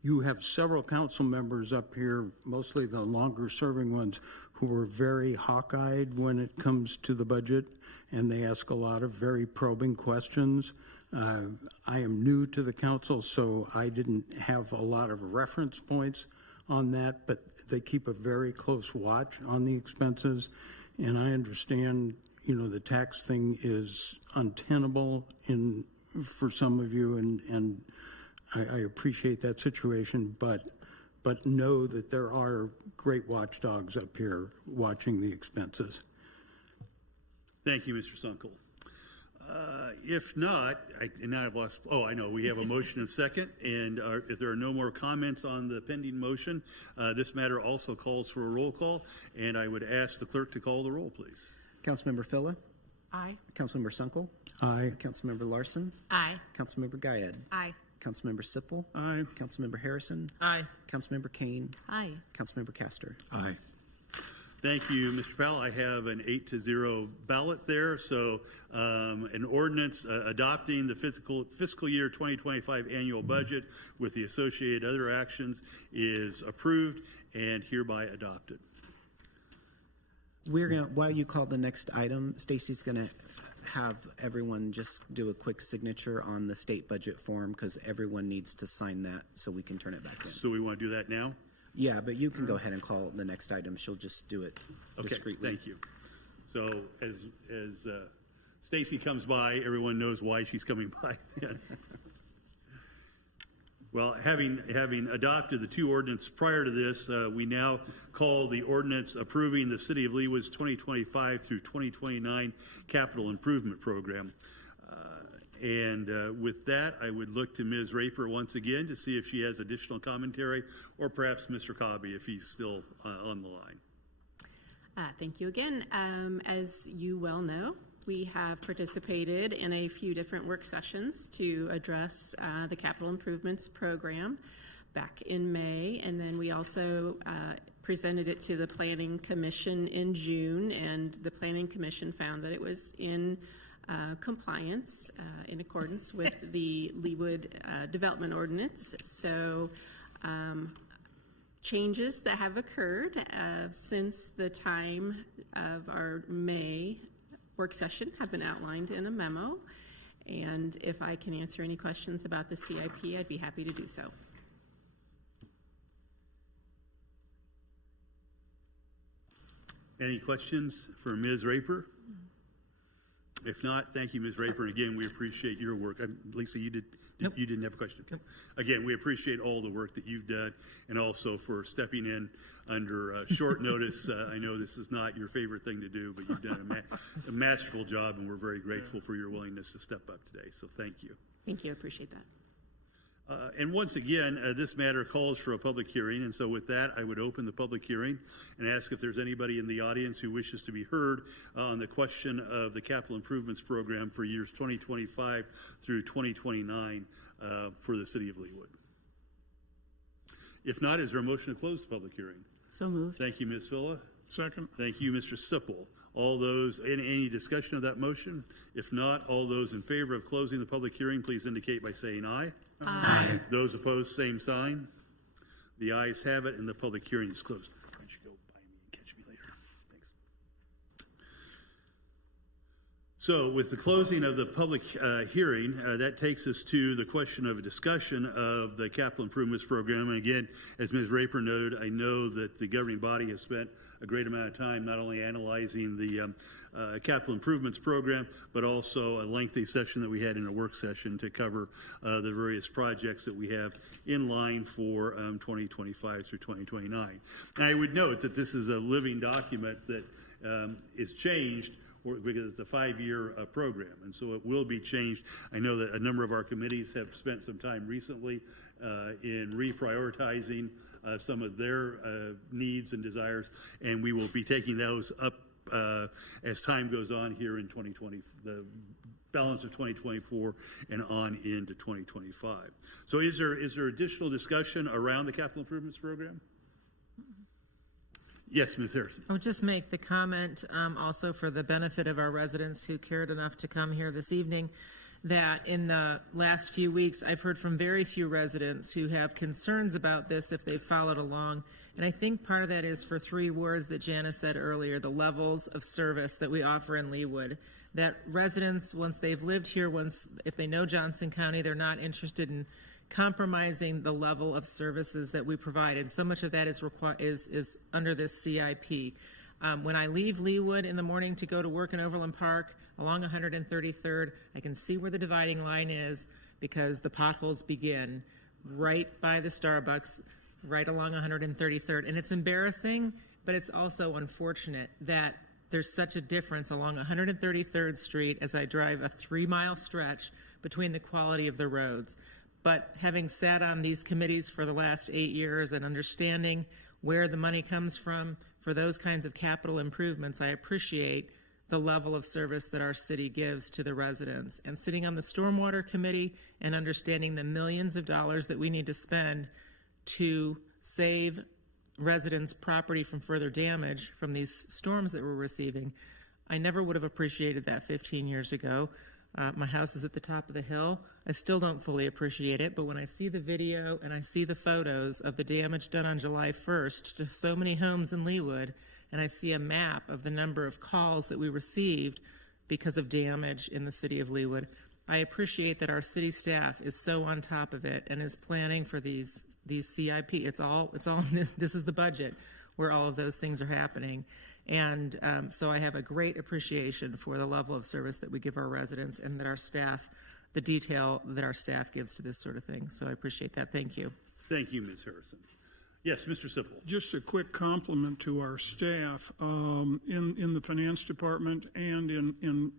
You have several council members up here, mostly the longer serving ones, who are very hawk-eyed when it comes to the budget, and they ask a lot of very probing questions. I am new to the council, so I didn't have a lot of reference points on that, but they keep a very close watch on the expenses. And I understand, you know, the tax thing is untenable for some of you, and I appreciate that situation, but but know that there are great watchdogs up here watching the expenses. Thank you, Mr. Sunkel. If not, now I've lost. Oh, I know. We have a motion and second, and if there are no more comments on the pending motion, this matter also calls for a roll call, and I would ask the clerk to call the roll, please. Councilmember Phila? Aye. Councilmember Sunkel? Aye. Councilmember Larson? Aye. Councilmember Guyed? Aye. Councilmember Sipple? Aye. Councilmember Harrison? Aye. Councilmember Kane? Aye. Councilmember Castor? Aye. Thank you, Mr. Powell. I have an 8-0 ballot there. So an ordinance adopting the fiscal year 2025 annual budget with the associated other actions is approved and hereby adopted. We're gonna, while you call the next item, Stacy's gonna have everyone just do a quick signature on the state budget form because everyone needs to sign that so we can turn it back in. So we want to do that now? Yeah, but you can go ahead and call the next item. She'll just do it Okay, discreetly. thank you. So as Stacy comes by, everyone knows why she's coming by then. Well, having adopted the two ordinances prior to this, we now call the ordinance approving the City of Leawood's 2025 through 2029 capital improvement program. And with that, I would look to Ms. Raper once again to see if she has additional commentary, or perhaps Mr. Cobby if he's still on the line. Thank you again. As you well know, we have participated in a few different work sessions to address the capital improvements program back in May, and then we also presented it to the Planning Commission in June, and the Planning Commission found that it was in compliance in accordance with the Leawood Development Ordinance. So changes that have occurred since the time of our May work session have been outlined in a memo. And if I can answer any questions about the CIP, I'd be happy to do so. Any questions for Ms. Raper? If not, thank you, Ms. Raper. And again, we appreciate your work. Lisa, you didn't have a question. Okay. Again, we appreciate all the work that you've done, and also for stepping in under short notice. I know this is not your favorite thing to do, but you've done a masterful job, and we're very grateful for your willingness to step up today. So thank you. Thank you. I appreciate that. And once again, this matter calls for a public hearing, and so with that, I would open the public hearing and ask if there's anybody in the audience who wishes to be heard on the question of the capital improvements program for years 2025 through 2029 for the City of Leawood. If not, is there a motion to close the public hearing? So moved. Thank you, Ms. Villa. Second. Thank you, Mr. Sipple. All those, any discussion of that motion? If not, all those in favor of closing the public hearing, please indicate by saying aye. Aye. Those opposed, same sign. The ayes have it, and the public hearing is closed. Why don't you go by me and catch me later? Thanks. So, with the closing of the public hearing, that takes us to the question of a discussion of the capital improvements program. And again, as Ms. Raper noted, I know that the governing body has spent a great amount of time not only analyzing the capital improvements program, but also a lengthy session that we had in a work session to cover the various projects that we have in line for 2025 through 2029. And I would note that this is a living document that is changed because it's a 5-year program, and so it will be changed. I know that a number of our committees have spent some time recently in reprioritizing some of their needs and desires, and we will be taking those up as time goes on here in 2020, the balance of 2024 and on into 2025. So is there additional discussion around the capital improvements program? Yes, Ms. Harrison. I'll just make the comment also for the benefit of our residents who cared enough to come here this evening, that in the last few weeks, I've heard from very few residents who have concerns about this if they've followed along. And I think part of that is for 3 words that Janice said earlier, the levels of service that we offer in Leawood. That residents, once they've lived here, if they know Johnson County, they're not interested in compromising the level of services that we provide. And so much of that is under this CIP. When I leave Leawood in the morning to go to work in Overland Park along 133rd, I can see where the dividing line is because the potholes begin right by the Starbucks. right along 133rd. And it's embarrassing, but it's also unfortunate that there's such a difference along 133rd Street as I drive a 3-mile stretch between the quality of the roads. But having sat on these committees for the last 8 years and understanding where the money comes from for those kinds of capital improvements, I appreciate the level of service that our city gives to the residents. And sitting on the Stormwater Committee and understanding the millions of dollars that we need to spend to save residents' property from further damage from these storms that we're receiving, I never would have appreciated that 15 years ago. My house is at the top of the hill. I still don't fully appreciate it, but when I see the video and I see the photos of the damage done on July 1st to so many homes in Leawood, and I see a map of the number of calls that we received because of damage in the city of Leawood, I appreciate that our city staff is so on top of it and is planning for these CIP. It's all this is the budget where all of those things are happening. And so I have a great appreciation for the level of service that we give our residents and that our staff, the detail that our staff gives to this sort of thing. So I appreciate that. Thank you. Thank you, Ms. Harrison. Yes, Mr. Sipple. Just a quick compliment to our staff in the finance department and in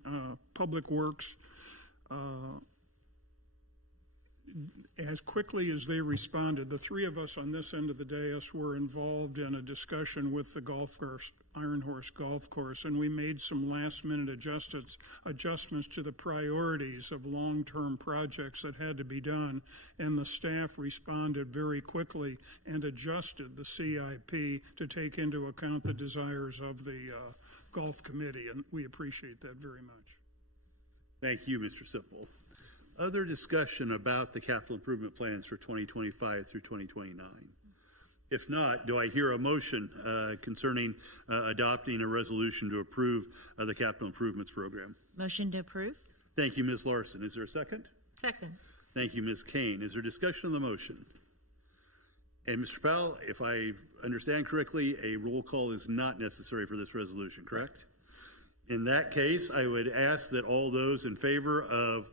public works. As quickly as they responded, the three of us on this end of the dais were involved in a discussion with the golf course, Iron Horse Golf Course, and we made some last-minute adjustments to the priorities of long-term projects that had to be done, and the staff responded very quickly and adjusted the CIP to take into account the desires of the golf committee, and we appreciate that very much. Thank you, Mr. Sipple. Other discussion about the capital improvement plans for 2025 through 2029? If not, do I hear a motion concerning adopting a resolution to approve the capital improvements program? Motion to approve. Thank you, Ms. Larson. Is there a second? Second. Thank you, Ms. Kane. Is there discussion on the motion? And Mr. Powell, if I understand correctly, a roll call is not necessary for this resolution, correct? In that case, I would ask that all those in favor of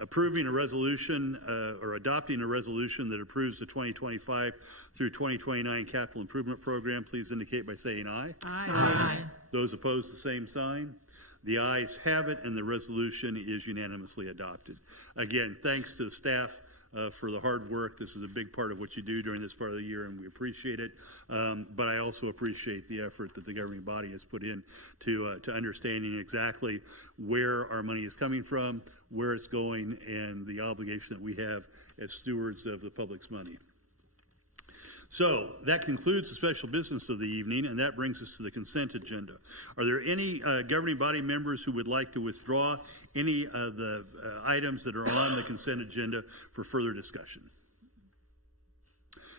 approving a resolution or adopting a resolution that approves the 2025 through 2029 capital improvement program, please indicate by saying aye. Aye. Aye. Those opposed, the same sign. The ayes have it, and the resolution is unanimously adopted. Again, thanks to the staff for the hard work. This is a big part of what you do during this part of the year, and we appreciate it. But I also appreciate the effort that the governing body has put in to understanding exactly where our money is coming from, where it's going, and the obligation that we have as stewards of the public's money. So that concludes the special business of the evening, and that brings us to the consent agenda. Are there any governing body members who would like to withdraw any of the items that are on the consent agenda for further discussion?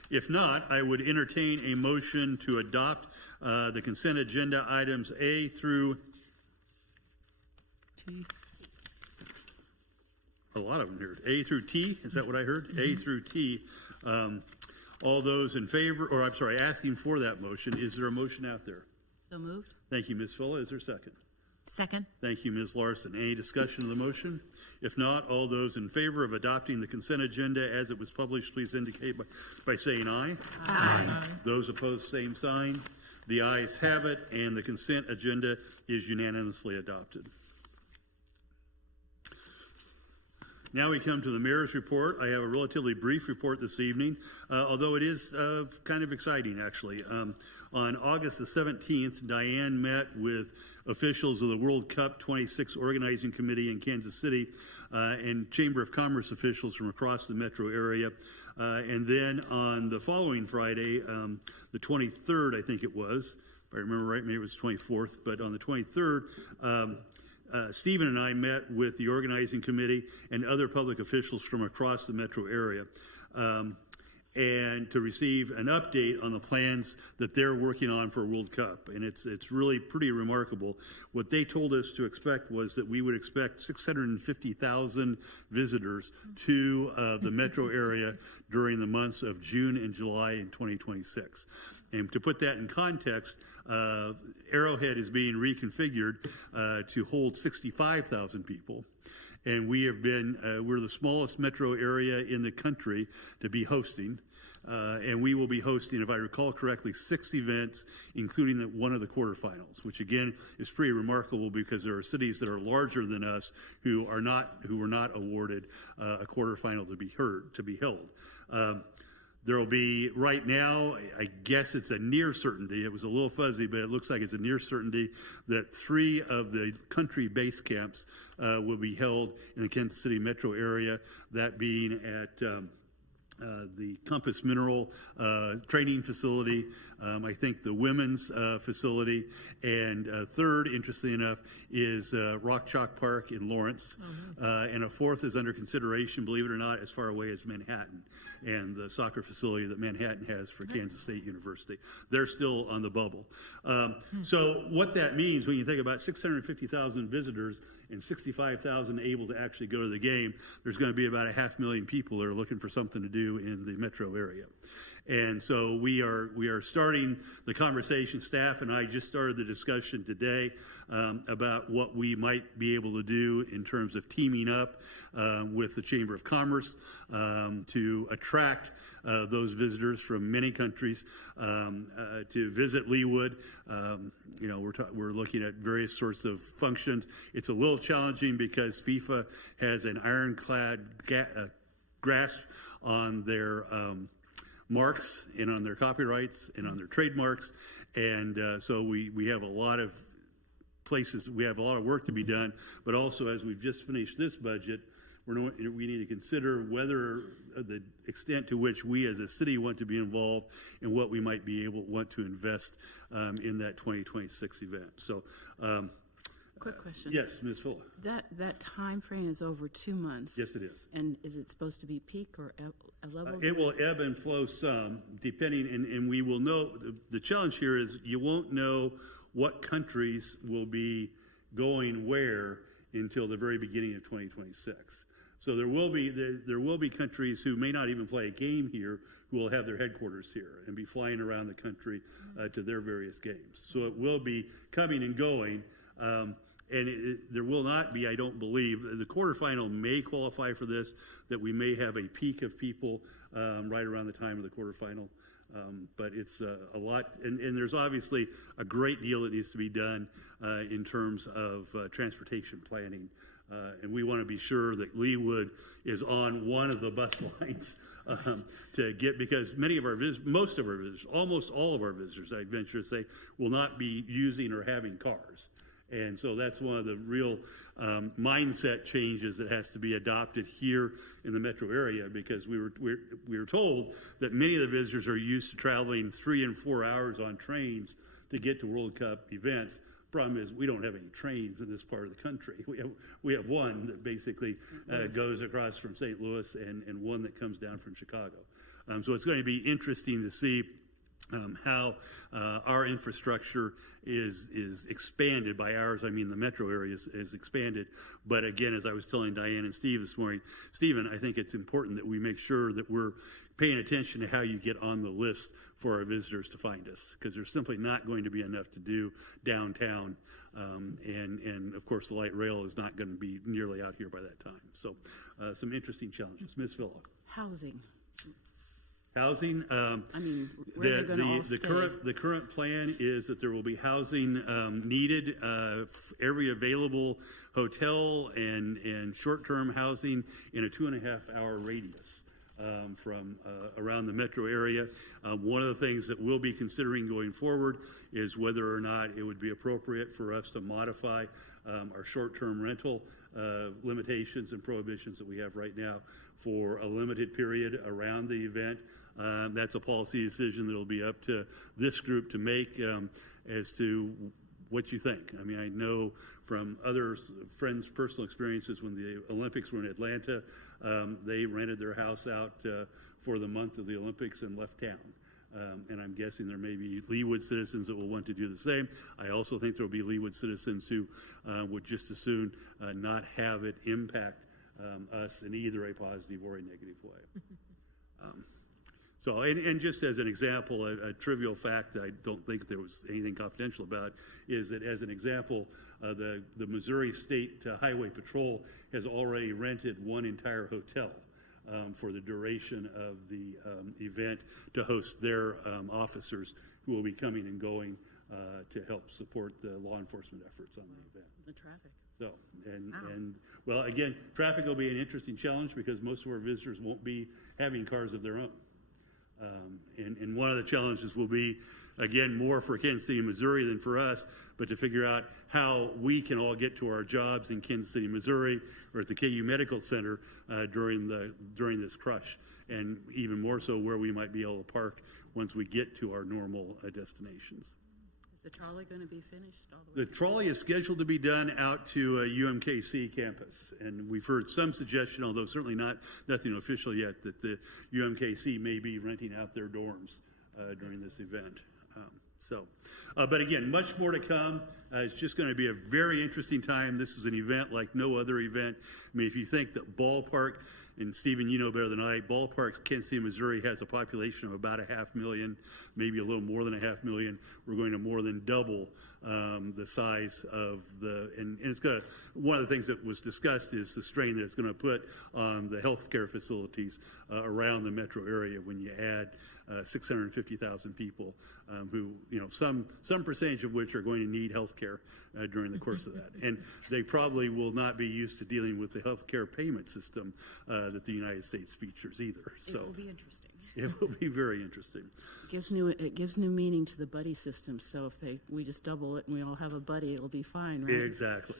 If not, I would entertain a motion to adopt the consent agenda items A through T. A lot of them here. A through T, is that what I heard? A through T. All those in favor, or I'm sorry, asking for that motion, is there a motion out there? So moved. Thank you, Ms. Fuller. Is there a second? Second. Thank you, Ms. Larson. Any discussion of the motion? If not, all those in favor of adopting the consent agenda as it was published, please indicate by saying aye. Aye. Those opposed, same sign. The ayes have it, and the consent agenda is unanimously adopted. Now we come to the mayor's report. I have a relatively brief report this evening, although it is kind of exciting, actually. On August the 17th, Diane met with officials of the World Cup 26 Organizing Committee in Kansas City and Chamber of Commerce officials from across the metro area. And then on the following Friday, the 23rd, I think it was, if I remember right, maybe it was the 24th, but on the 23rd, Stephen and I met with the organizing committee and other public officials from across the metro area and to receive an update on the plans that they're working on for World Cup. And it's really pretty remarkable. What they told us to expect was that we would expect 650,000 visitors to the metro area during the months of June and July in 2026. And to put that in context, Arrowhead is being reconfigured to hold 65,000 people. And we have been, we're the smallest metro area in the country to be hosting. And we will be hosting, if I recall correctly, 6 events, including one of the quarterfinals, which again is pretty remarkable because there are cities that are larger than us who were not awarded a quarterfinal to be held. There will be, right now, I guess it's a near certainty. It was a little fuzzy, but it looks like it's a near certainty that 3 of the country base camps will be held in the Kansas City metro area, that being at the Compass Mineral training facility, I think the women's facility, and third, interestingly enough, is Rock Chalk Park in Lawrence, and a 4th is under consideration, believe it or not, as far away as Manhattan, and the soccer facility that Manhattan has for Kansas State University. They're still on the bubble. So what that means when you think about 650,000 visitors and 65,000 able to actually go to the game, there's going to be about 500,000 people that are looking for something to do in the metro area. And so we are starting the conversation. Staff and I just started the discussion today about what we might be able to do in terms of teaming up with the Chamber of Commerce to attract those visitors from many countries to visit Leawood. We're looking at various sorts of functions. It's a little challenging because FIFA has an ironclad grasp on their marks and on their copyrights and on their trademarks, and so we have a lot of places, we have a lot of work to be done, but also as we've just finished this budget, we need to consider whether the extent to which we as a city want to be involved and what we might be want to invest in that 2026 event. So quick question. Yes, Ms. Fuller. That time frame is over 2 months. Yes, it is. And is it supposed to be peak or a level? It will ebb and flow some, depending, and we will know, the challenge here is you won't know what countries will be going where until the very beginning of 2026. So there will be countries who may not even play a game here who will have their headquarters here and be flying around the country to their various games. So it will be coming and going. And there will not be, I don't believe, the quarterfinal may qualify for this, that we may have a peak of people right around the time of the quarterfinal. But it's a lot, and there's obviously a great deal that needs to be done in terms of transportation planning. And we want to be sure that Leawood is on one of the bus lines to get, because most of our visitors, almost all of our visitors, I'd venture to say, will not be using or having cars. And so that's one of the real mindset changes that has to be adopted here in the metro area, because we were told that many of the visitors are used to traveling 3 and 4 hours on trains to get to World Cup events. Problem is, we don't have any trains in this part of the country. We have one that basically goes across from St. Louis and one that comes down from Chicago. So it's going to be interesting to see how our infrastructure is expanded. By ours, I mean the metro area is expanded. But again, as I was telling Diane and Steve this morning, Stephen, I think it's important that we make sure that we're paying attention to how you get on the list for our visitors to find us, because there's simply not going to be enough to do downtown. And of course, the light rail is not going to be nearly out here by that time. So some interesting challenges. Ms. Phillip. Housing. Housing. I mean, where are they going to all stay? The current plan is that there will be housing needed, every available hotel and short-term housing in a 2.5-hour radius from around the metro area. One of the things that we'll be considering going forward is whether or not it would be appropriate for us to modify our short-term rental limitations and prohibitions that we have right now for a limited period around the event. That's a policy decision that will be up to this group to make as to what you think. I mean, I know from other friends' personal experiences when the Olympics were in Atlanta, they rented their house out for the month of the Olympics and left town. And I'm guessing there may be Leawood citizens that will want to do the same. I also think there will be Leawood citizens who would just as soon not have it impact us in either a positive or a negative way. So, and just as an example, a trivial fact that I don't think there was anything confidential about is that, as an example, the Missouri State Highway Patrol has already rented one entire hotel for the duration of the event to host their officers who will be coming and going to help support the law enforcement efforts on the event. The traffic. So, and well, again, traffic will be an interesting challenge because most of our visitors won't be having cars of their own. And one of the challenges will be, again, more for Kansas City, Missouri than for us, but to figure out how we can all get to our jobs in Kansas City, Missouri, or at the KU Medical Center during this crush, and even more so where we might be able to park once we get to our normal destinations. Is the trolley going to be finished all the way? The trolley is scheduled to be done out to UMKC campus, and we've heard some suggestion, although certainly nothing official yet, that the UMKC may be renting out their dorms during this event. But again, much more to come. It's just going to be a very interesting time. This is an event like no other event. I mean, if you think that Ballpark, and Stephen, you know better than I, Ballpark, Kansas City, Missouri has a population of about 500,000, maybe a little more than 500,000. We're going to more than double the size of and it's going to, one of the things that was discussed is the strain that it's going to put on the healthcare facilities around the metro area when you add 650,000 people who, some percentage of which are going to need health care during the course of that. And they probably will not be used to dealing with the health care payment system that the United States features either. So it will be interesting. It will be very interesting. It gives new meaning to the buddy system. So if we just double it and we all have a buddy, it'll be fine, right? Exactly.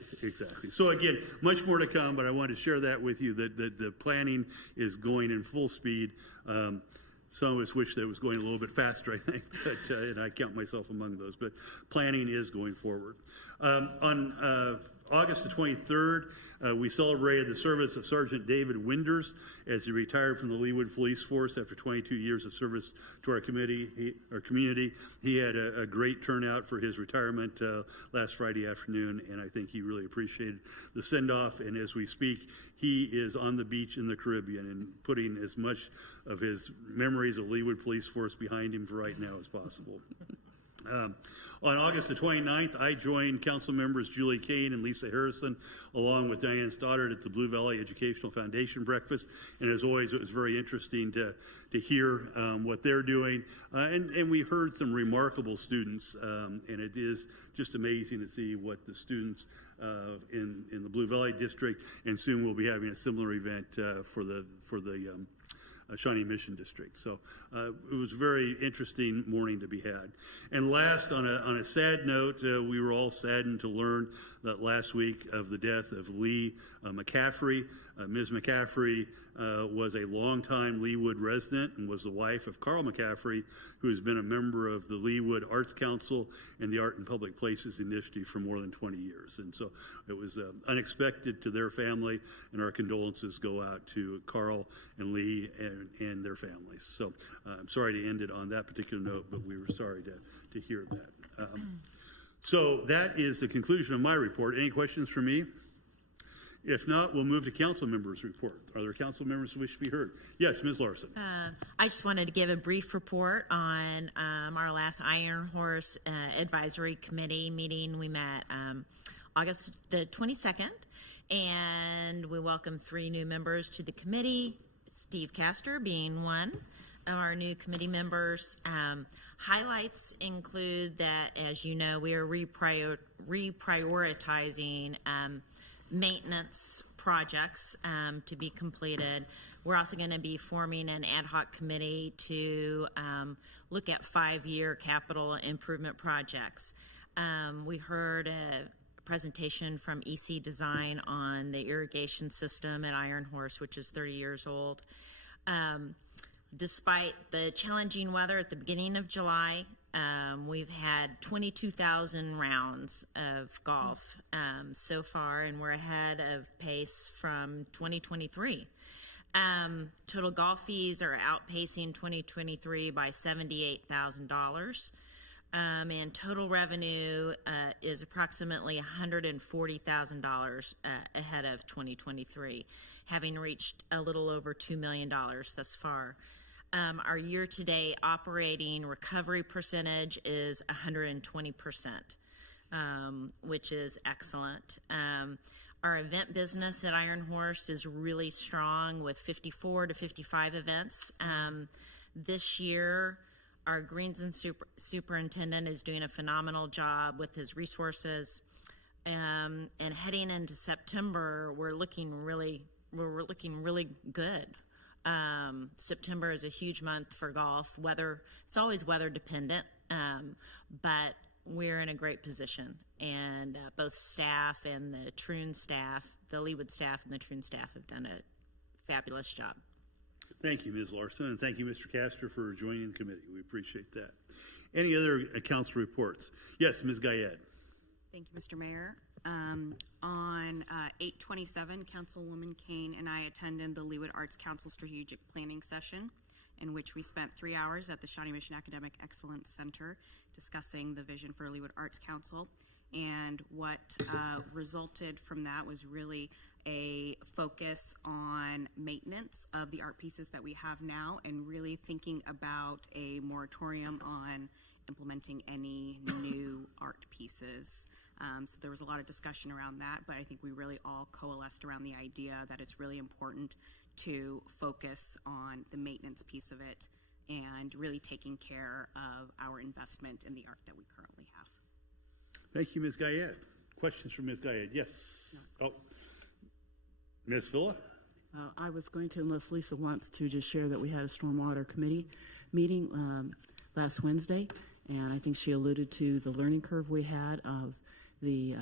So again, much more to come, but I wanted to share that with you that the planning is going in full speed. Some of us wish that it was going a little bit faster, I think, but and I count myself among those. But planning is going forward. On August the 23rd, we celebrated the service of Sergeant David Winders as he retired from the Leawood Police Force after 22 years of service to our community. He had a great turnout for his retirement last Friday afternoon, and I think he really appreciated the send-off. And as we speak, he is on the beach in the Caribbean and putting as much of his memories of Leawood Police Force behind him for right now as possible. On August the 29th, I joined council members Julie Kane and Lisa Harrison, along with Diane Stoddard, at the Blue Valley Educational Foundation breakfast. And as always, it was very interesting to hear what they're doing. And we heard some remarkable students, and it is just amazing to see what the students in the Blue Valley District, and soon we'll be having a similar event for the Shawnee Mission District. So it was a very interesting morning to be had. And last, on a sad note, we were all saddened to learn that last week of the death of Lee McCaffrey. Ms. McCaffrey was a longtime Leawood resident and was the wife of Carl McCaffrey, who has been a member of the Leawood Arts Council and the Art in Public Places Initiative for more than 20 years. And so it was unexpected to their family, and our condolences go out to Carl and Lee and their families. So I'm sorry to end it on that particular note, but we were sorry to hear that. So that is the conclusion of my report. Any questions for me? If not, we'll move to council members' report. Are there council members who wish to be heard? Yes, Ms. Larson. I just wanted to give a brief report on our last Iron Horse Advisory Committee meeting. We met August the 22nd, and we welcomed 3 new members to the committee, Steve Castor being one of our new committee members. Highlights include that, as you know, we are reprioritizing maintenance projects to be completed. We're also going to be forming an ad hoc committee to look at 5-year capital improvement projects. We heard a presentation from EC Design on the irrigation system at Iron Horse, which is 30 years old. Despite the challenging weather at the beginning of July, we've had 22,000 rounds of golf so far, and we're ahead of pace from 2023. Total golf fees are outpacing 2023 by $78,000, and total revenue is approximately $140,000 ahead of 2023, having reached a little over $2 million thus far. Our year-to-date operating recovery percentage is 120%, which is excellent. Our event business at Iron Horse is really strong with 54 to 55 events. This year, our Greens and Superintendent is doing a phenomenal job with his resources. And heading into September, we're looking really good. September is a huge month for golf. It's always weather dependent, but we're in a great position. And both staff and the Troon staff, the Leawood staff and the Troon staff have done a fabulous job. Thank you, Ms. Larson, and thank you, Mr. Castor, for joining the committee. We appreciate that. Any other council reports? Yes, Ms. Gayed. Thank you, Mr. Mayor. On 8/27, Councilwoman Kane and I attended the Leawood Arts Council Strategic Planning Session, in which we spent 3 hours at the Shawnee Mission Academic Excellence Center discussing the vision for Leawood Arts Council. And what resulted from that was really a focus on maintenance of the art pieces that we have now and really thinking about a moratorium on implementing any new art pieces. So there was a lot of discussion around that, but I think we really all coalesced around the idea that it's really important to focus on the maintenance piece of it and really taking care of our investment in the art that we currently have. Thank you, Ms. Gayed. Questions from Ms. Gayed? Yes. Oh, Ms. Villa? I was going to, unless Lisa wants to, just share that we had a stormwater committee meeting last Wednesday, and I think she alluded to the learning curve we had of the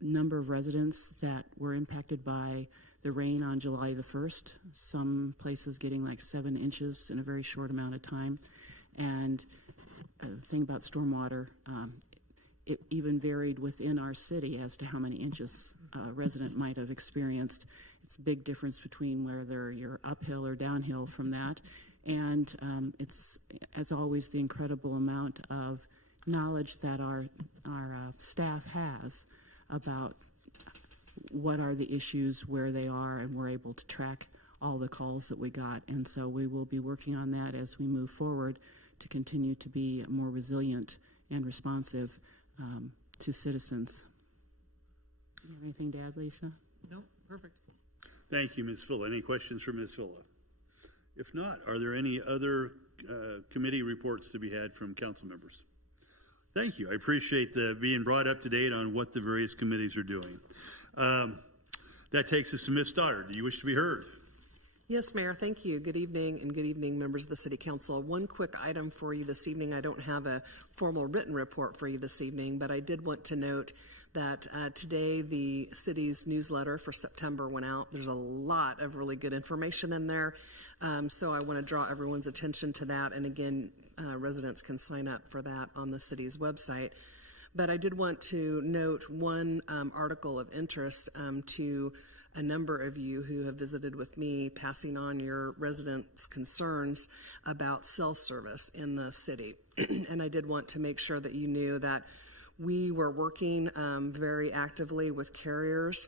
number of residents that were impacted by the rain on July the 1st, some places getting like 7 inches in a very short amount of time. And the thing about stormwater, it even varied within our city as to how many inches a resident might have experienced. It's a big difference between whether you're uphill or downhill from that. And it's, as always, the incredible amount of knowledge that our staff has about what are the issues, where they are, and we're able to track all the calls that we got. And so we will be working on that as we move forward to continue to be more resilient and responsive to citizens. You have anything to add, Lisa? No, perfect. Thank you, Ms. Villa. Any questions for Ms. Villa? If not, are there any other committee reports to be had from council members? Thank you. I appreciate the being brought up to date on what the various committees are doing. That takes us to Ms. Stoddard. Do you wish to be heard? Yes, Mayor, thank you. Good evening, and good evening, members of the City Council. One quick item for you this evening. I don't have a formal written report for you this evening, but I did want to note that today the city's newsletter for September went out. There's a lot of really good information in there, so I want to draw everyone's attention to that. And again, residents can sign up for that on the city's website. But I did want to note one article of interest to a number of you who have visited with me, passing on your residents' concerns about cell service in the city. And I did want to make sure that you knew that we were working very actively with carriers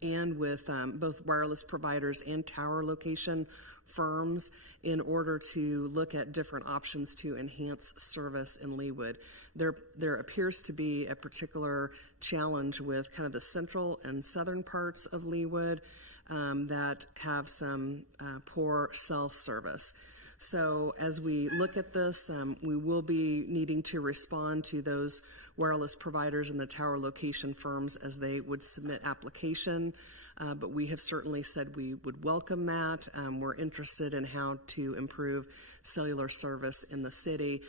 and with both wireless providers and tower location firms in order to look at different options to enhance service in Leawood. There appears to be a particular challenge with kind of the central and southern parts of Leawood that have some poor cell service. So as we look at this, we will be needing to respond to those wireless providers and the tower location firms as they would submit application. But we have certainly said we would welcome that. We're interested in how to improve cellular service in the city.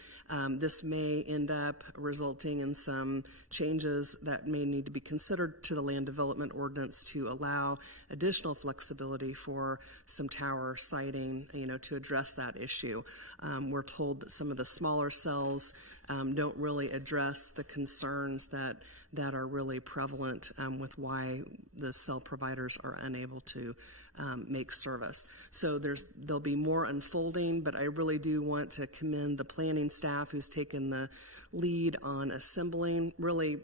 This may end up resulting in some changes that may need to be considered to the land development ordinance to allow additional flexibility for some tower siting, to address that issue. We're told that some of the smaller cells don't really address the concerns that are really prevalent with why the cell providers are unable to make service. So there'll be more unfolding, but I really do want to commend the planning staff who's taken the lead on assembling, really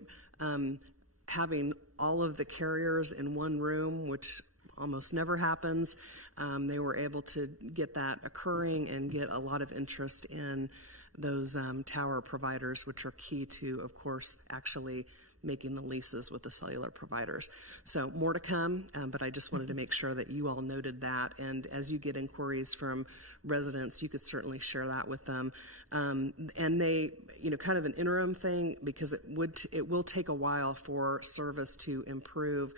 having all of the carriers in one room, which almost never happens. They were able to get that occurring and get a lot of interest in those tower providers, which are key to, of course, actually making the leases with the cellular providers. So more to come, but I just wanted to make sure that you all noted that. And as you get inquiries from residents, you could certainly share that with them. And they, kind of an interim thing, because it will take a while for service to improve.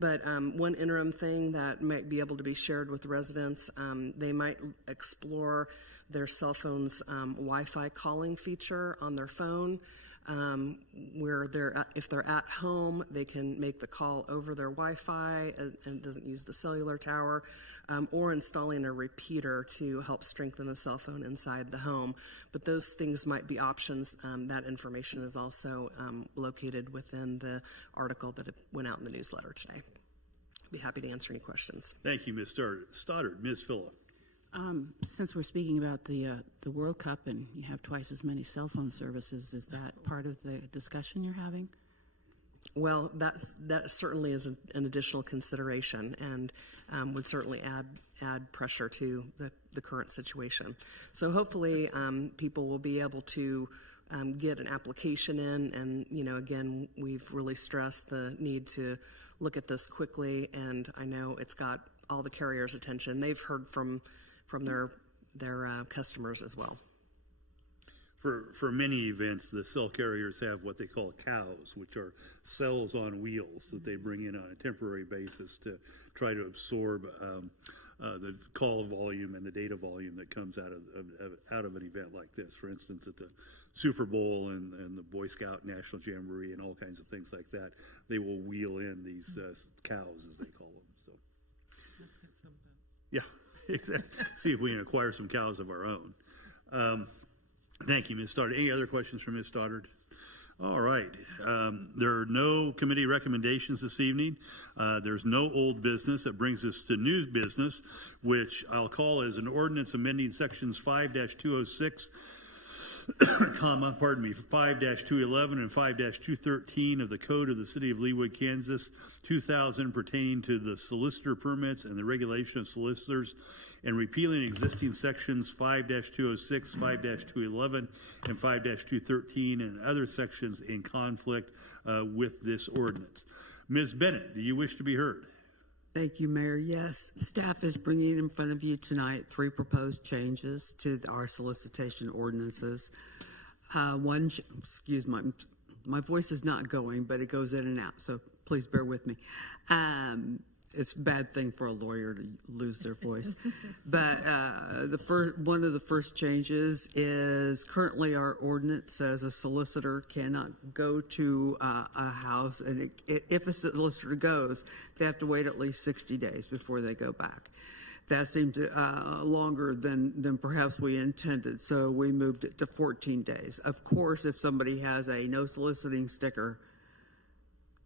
But one interim thing that might be able to be shared with residents, they might explore their cell phone's Wi-Fi calling feature on their phone, where if they're at home, they can make the call over their Wi-Fi and it doesn't use the cellular tower, or installing a repeater to help strengthen the cell phone inside the home. But those things might be options. That information is also located within the article that went out in the newsletter today. Be happy to answer any questions. Thank you, Ms. Stoddard. Ms. Phillip. Since we're speaking about the World Cup and you have twice as many cell phone services, is that part of the discussion you're having? Well, that certainly is an additional consideration and would certainly add pressure to the current situation. So hopefully people will be able to get an application in, and again, we've really stressed the need to look at this quickly, and I know it's got all the carriers' attention. They've heard from their customers as well. For many events, the cell carriers have what they call cows, which are cells on wheels that they bring in on a temporary basis to try to absorb the call volume and the data volume that comes out of an event like this. For instance, at the Super Bowl and the Boy Scout National Jamboree and all kinds of things like that, they will wheel in these cows, as they call them. So, let's get some cows. Yeah, exactly. See if we can acquire some cows of our own. Thank you, Ms. Stoddard. Any other questions from Ms. Stoddard? All right. There are no committee recommendations this evening. There's no old business. That brings us to new business, which I'll call as an ordinance amending sections 5-206, 5-211 and 5-213 of the Code of the City of Leawood, Kansas, 2000, pertaining to the solicitor permits and the regulation of solicitors, and repealing existing sections 5-206, 5-211, and 5-213, and other sections in conflict with this ordinance. Ms. Bennett, do you wish to be heard? Thank you, Mayor. Yes, staff is bringing in front of you tonight 3 proposed changes to our solicitation ordinances. Excuse my voice is not going, but it goes in and out, so please bear with me. It's a bad thing for a lawyer to lose their voice. But one of the first changes is currently our ordinance says a solicitor cannot go to a house, and if a solicitor goes, they have to wait at least 60 days before they go back. That seems longer than perhaps we intended, so we moved it to 14 days. Of course, if somebody has a no soliciting sticker,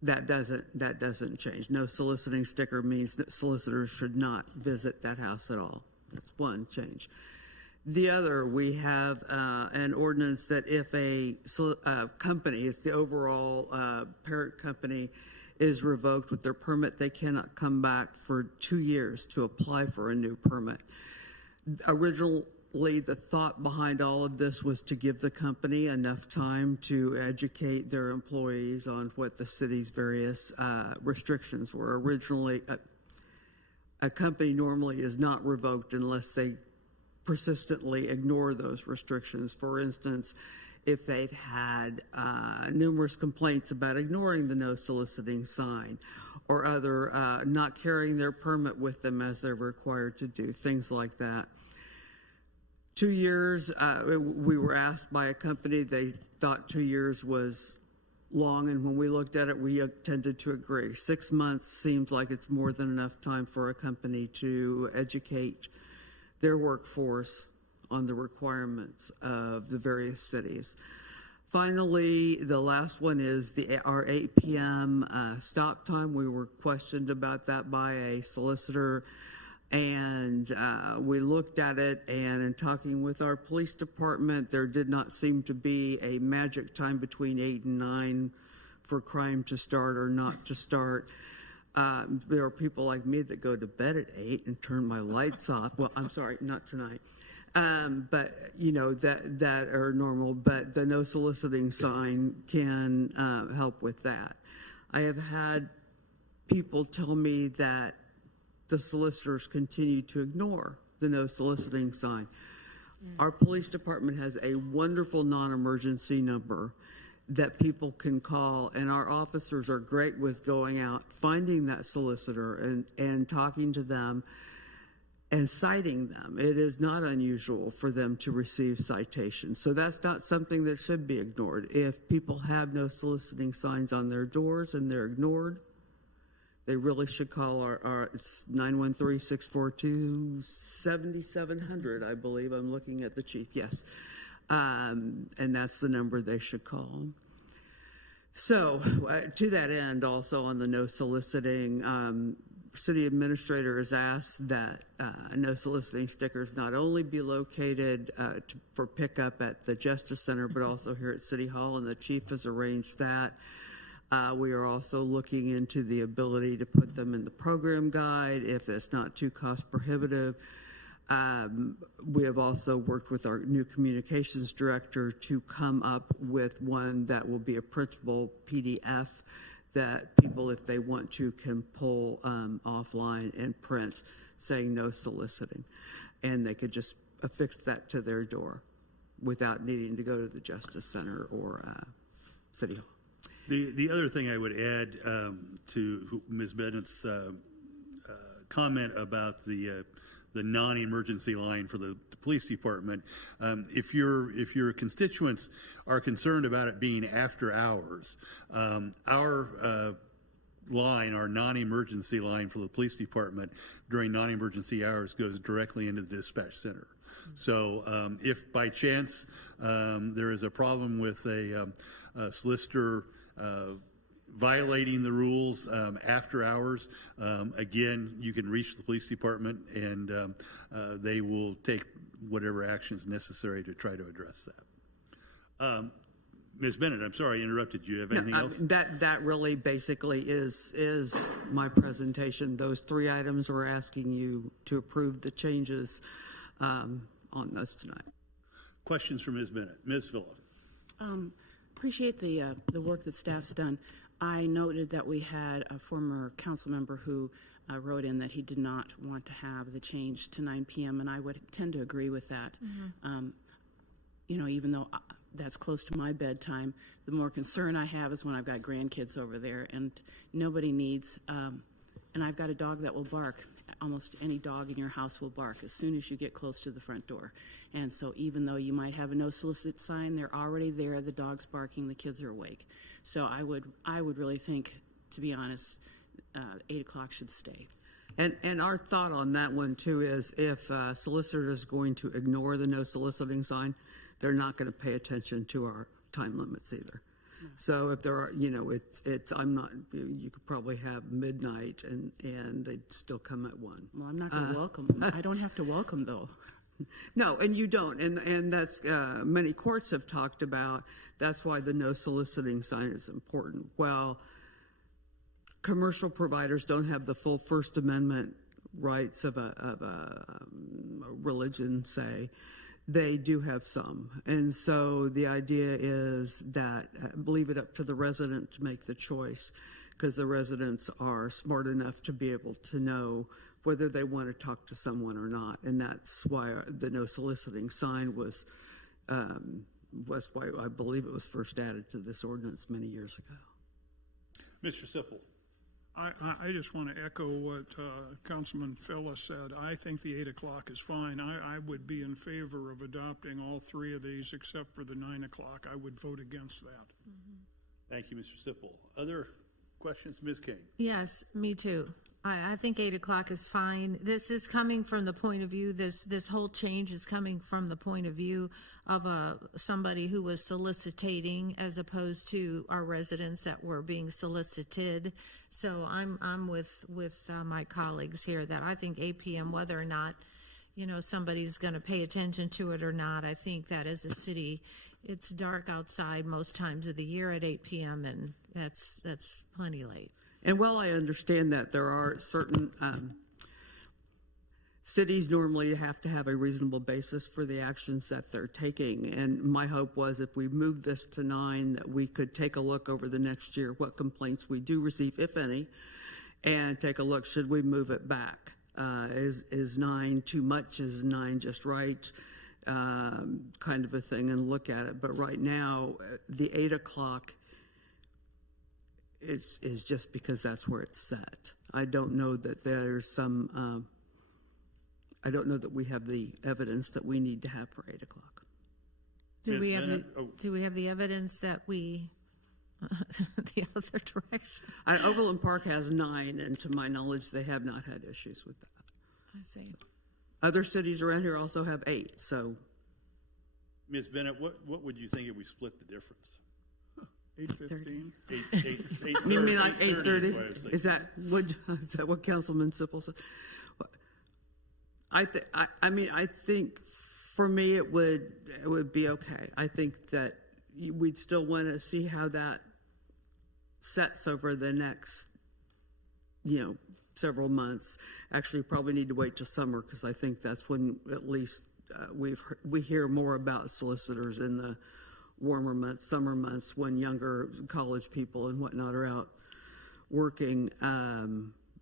that doesn't change. No soliciting sticker means that solicitors should not visit that house at all. That's one change. The other, we have an ordinance that if a company, if the overall parent company is revoked with their permit, they cannot come back for 2 years to apply for a new permit. Originally, the thought behind all of this was to give the company enough time to educate their employees on what the city's various restrictions were. Originally, a company normally is not revoked unless they persistently ignore those restrictions. For instance, if they've had numerous complaints about ignoring the no soliciting sign, or other not carrying their permit with them as they're required to do, things like that. 2 years, we were asked by a company, they thought 2 years was long, and when we looked at it, we tended to agree. 6 months seems like it's more than enough time for a company to educate their workforce on the requirements of the various cities. Finally, the last one is our 8 p.m. Stop time. We were questioned about that by a solicitor, and we looked at it, and in talking with our police department, there did not seem to be a magic time between 8 and 9 for crime to start or not to start. There are people like me that go to bed at 8 and turn my lights off. Well, I'm sorry, not tonight. But that are normal. But the no soliciting sign can help with that. I have had people tell me that the solicitors continue to ignore the no soliciting sign. Our police department has a wonderful non-emergency number that people can call, and our officers are great with going out, finding that solicitor and talking to them and citing them. It is not unusual for them to receive citations. So that's not something that should be ignored. If people have no soliciting signs on their doors and they're ignored, they really should call it's 913-642-7700, I believe. I'm looking at the chief, yes. And that's the number they should call. So to that end, also on the no soliciting, city administrator has asked that no soliciting stickers not only be located for pickup at the Justice Center, but also here at City Hall, and the chief has arranged that. We are also looking into the ability to put them in the program guide if it's not too cost prohibitive. We have also worked with our new communications director to come up with one that will be a printable PDF that people, if they want to, can pull offline and print, saying no soliciting. And they could just affix that to their door without needing to go to the Justice Center or City Hall. The other thing I would add to Ms. Bennett's comment about the non-emergency line for the police department, if your constituents are concerned about it being after hours, our non-emergency line for the police department during non-emergency hours goes directly into the dispatch center. So if by chance there is a problem with a solicitor violating the rules after hours, again, you can reach the police department and they will take whatever action is necessary to try to address that. Ms. Bennett, I'm sorry I interrupted you. Have anything else? That really basically is my presentation. Those three items we're asking you to approve the changes on those tonight. Questions for Ms. Bennett? Ms. Phillip. Appreciate the work that staff's done. I noted that we had a former council member who wrote in that he did not want to have the change to 9 p.m., and I would tend to agree with that. Mm-hmm. Even though that's close to my bedtime, the more concern I have is when I've got grandkids over there, and nobody needs, and I've got a dog that will bark. Almost any dog in your house will bark as soon as you get close to the front door. And so even though you might have a no solicit sign, they're already there, the dog's barking, the kids are awake. So I would really think, to be honest, 8 o'clock should stay. And our thought on that one too is if a solicitor is going to ignore the no soliciting sign, they're not going to pay attention to our time limits either. So if there are, I'm not, you could probably have midnight and they'd still come at 1. Well, I'm not going to welcome them. I don't have to welcome though. No, and you don't. And that's, many courts have talked about, that's why the no soliciting sign is important. Well, commercial providers don't have the full First Amendment rights of a religion, say. They do have some. And so the idea is that leave it up to the resident to make the choice, because the residents are smart enough to be able to know whether they want to talk to someone or not. And that's why the no soliciting sign was why I believe it was first added to this ordinance many years ago. Mr. Sipple. I just want to echo what Councilman Phillips said. I think the 8 o'clock is fine. I would be in favor of adopting all three of these except for the 9 o'clock. I would vote against that. Mm-hmm. Thank you, Mr. Sipple. Other questions? Ms. King. Yes, me too. I think 8 o'clock is fine. This is coming from the point of view, this whole change is coming from the point of view of somebody who was soliciting as opposed to our residents that were being solicited. So I'm with my colleagues here that I think 8 p.m., whether or not, somebody's going to pay attention to it or not, I think that as a city, it's dark outside most times of the year at 8 p.m., and that's plenty late. And while I understand that there are cities normally have to have a reasonable basis for the actions that they're taking. And my hope was if we moved this to 9, that we could take a look over the next year what complaints we do receive, if any, and take a look, should we move it back? Is 9 too much? Is 9 just right? Kind of a thing, and look at it. But right now, the 8 o'clock is just because that's where it's set. I don't know that there's some... I don't know that we have the evidence that we need to have for 8 o'clock. Do we have the evidence that we the other direction? Overland Park has 9, and to my knowledge, they have not had issues with that. I see. Other cities around here also have 8. So, Ms. Bennett, what would you think if we split the difference? 8:15. You mean like 8:30? Is that what Councilman Sippel said? I think for me it would be okay. I think that we'd still want to see how that sets over the next, several months. Actually, probably need to wait till summer because I think that's when at least we hear more about solicitors in the warmer months, summer months, when younger college people and whatnot are out working.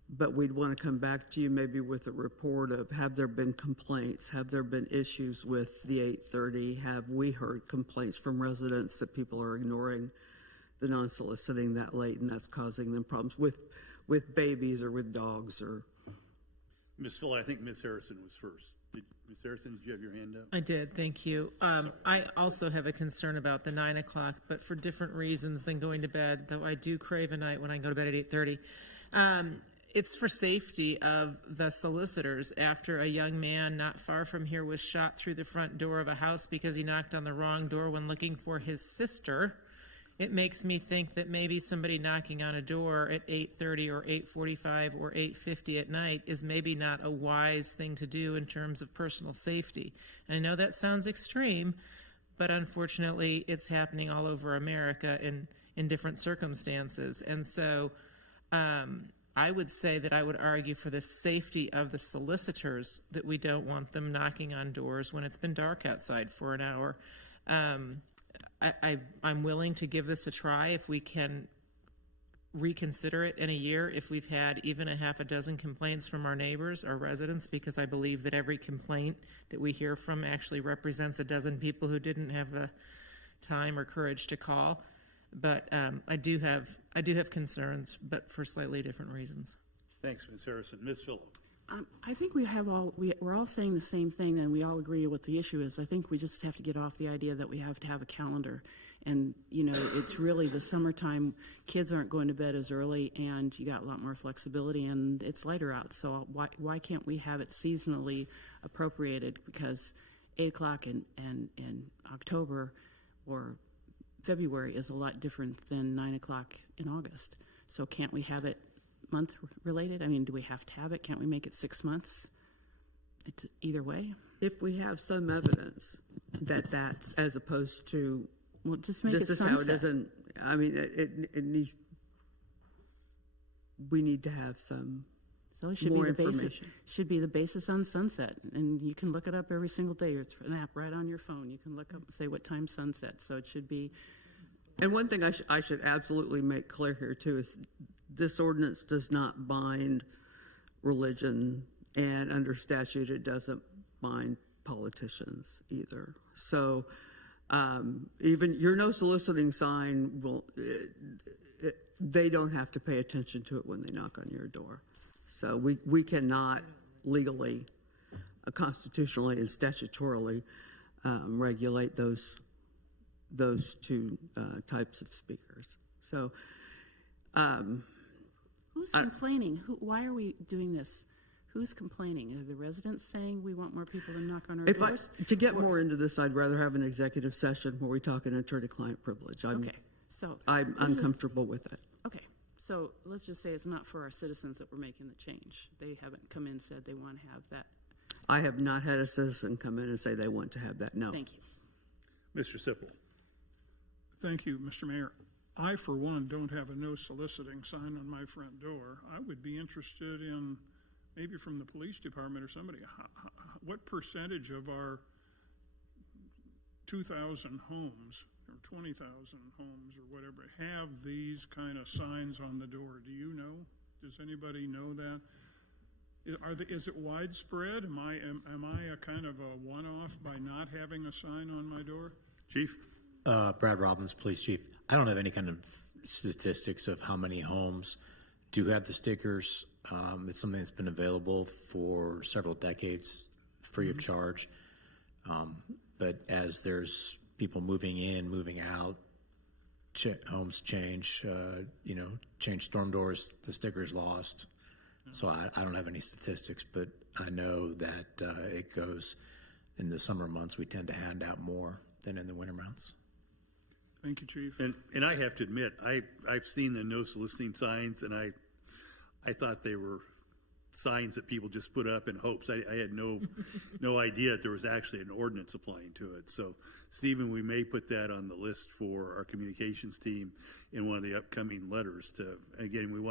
But we'd want to come back to you maybe with a report of, have there been complaints? Have there been issues with the 8:30? Have we heard complaints from residents that people are ignoring the non-soliciting that late and that's causing them problems with babies or with dogs? Or Ms. Fuller, I think Ms. Harrison was first. Ms. Harrison, did you have your hand up? I did, thank you. I also have a concern about the 9 o'clock, but for different reasons than going to bed, though I do crave a night when I go to bed at 8:30. It's for safety of the solicitors. After a young man not far from here was shot through the front door of a house because he knocked on the wrong door when looking for his sister, it makes me think that maybe somebody knocking on a door at 8:30 or 8:45 or 8:50 at night is maybe not a wise thing to do in terms of personal safety. And I know that sounds extreme, but unfortunately it's happening all over America in different circumstances. And so I would say that I would argue for the safety of the solicitors that we don't want them knocking on doors when it's been dark outside for an hour. I'm willing to give this a try if we can reconsider it in a year if we've had even a half a dozen complaints from our neighbors, our residents, because I believe that every complaint that we hear from actually represents a dozen people who didn't have the time or courage to call. But I do have concerns, but for slightly different reasons. Thanks, Ms. Harrison. Ms. Phillip. I think we're all saying the same thing, and we all agree what the issue is. I think we just have to get off the idea that we have to have a calendar. And, it's really the summertime. Kids aren't going to bed as early, and you got a lot more flexibility, and it's lighter out. So why can't we have it seasonally appropriated? Because 8 o'clock in October or February is a lot different than 9 o'clock in August. So can't we have it month related? I mean, do we have to have it? Can't we make it 6 months? It's either way. If we have some evidence that that's as opposed to, well, just make this it is sunset. how it doesn't. I mean, it needs. We need to have some. So it should more be the basis. information. Should be the basis on sunset, and you can look it up every single day. It's an app right on your phone. You can look up and say what time sunset. So it should be. And one thing I should absolutely make clear here too is this ordinance does not bind religion, and under statute it doesn't bind politicians either. So even your no soliciting sign will. They don't have to pay attention to it when they knock on your door. So we cannot legally, constitutionally, and statutorily regulate those two types of speakers. So, who's complaining? Why are we doing this? Who's complaining? Are the residents saying we want more people to knock on our doors? To get more into this, I'd rather have an executive session where we talk in attorney-client privilege. Okay, so I'm uncomfortable with that. Okay, so let's just say it's not for our citizens that we're making the change. They haven't come in and said they want to have that. I have not had a citizen come in and say they want to have that. No. Thank you. Mr. Sipple. Thank you, Mr. Mayor. I, for one, don't have a no soliciting sign on my front door. I would be interested in maybe from the police department or somebody, what percentage of our 2,000 homes or 20,000 homes or whatever have these kind of signs on the door? Do you know? Does anybody know that? Is it widespread? Am I a kind of a one-off by not having a sign on my door? Chief? Brad Robbins, Police Chief. I don't have any kind of statistics of how many homes do have the stickers. It's something that's been available for several decades, free of charge. But as there's people moving in, moving out, homes change, change storm doors, the sticker's lost. So I don't have any statistics, but I know that it goes in the summer months. We tend to hand out more than in the winter months. Thank you, Chief. And I have to admit, I've seen the no soliciting signs, and I thought they were signs that people just put up in hopes. I had no idea that there was actually an ordinance applying to it. So, Stephen, we may put that on the list for our communications team in one of the upcoming letters. Again, we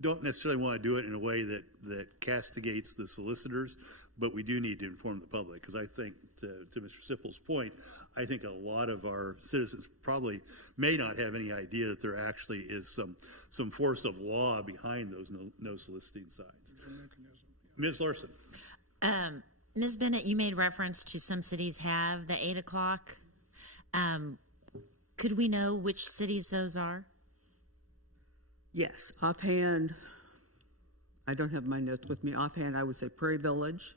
don't necessarily want to do it in a way that castigates the solicitors, but we do need to inform the public, because I think, to Mr. Sippel's point, I think a lot of our citizens probably may not have any idea that there actually is some force of law behind those no soliciting signs. Ms. Larson. Ms. Bennett, you made reference to some cities have the 8 o'clock. Could we know which cities those are? Yes, offhand, I don't have my notes with me. Offhand, I would say Prairie Village.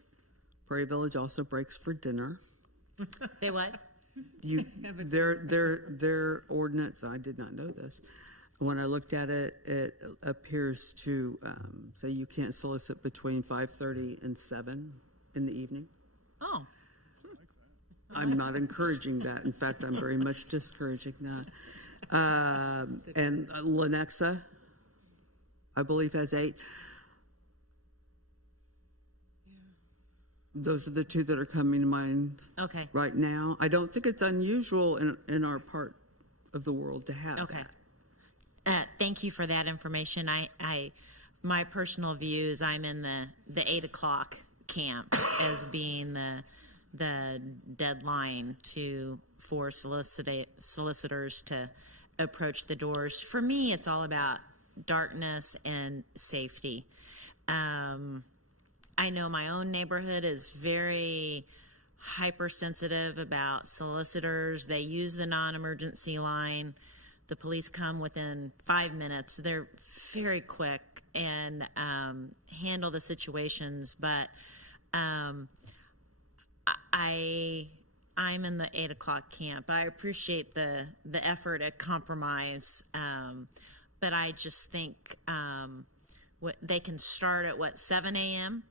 Prairie Village also breaks for dinner. They what? Their ordinance, I did not know this. When I looked at it, it appears to say you can't solicit between 5:30 and 7 in the evening. Oh. I'm not encouraging that. In fact, I'm very much discouraging that. And Lenexa, I believe, has 8. Those are the two that are coming to mind right now. I don't think it's unusual in our part of the world to have that. Thank you for that information. My personal views, I'm in the 8 o'clock camp as being the deadline for solicitors to approach the doors. For me, it's all about darkness and safety. I know my own neighborhood is very hypersensitive about solicitors. They use the non-emergency line. The police come within 5 minutes. They're very quick and handle the situations. But I'm in the 8 o'clock camp. I appreciate the effort at compromise, but I just think they can start at 7 a.m.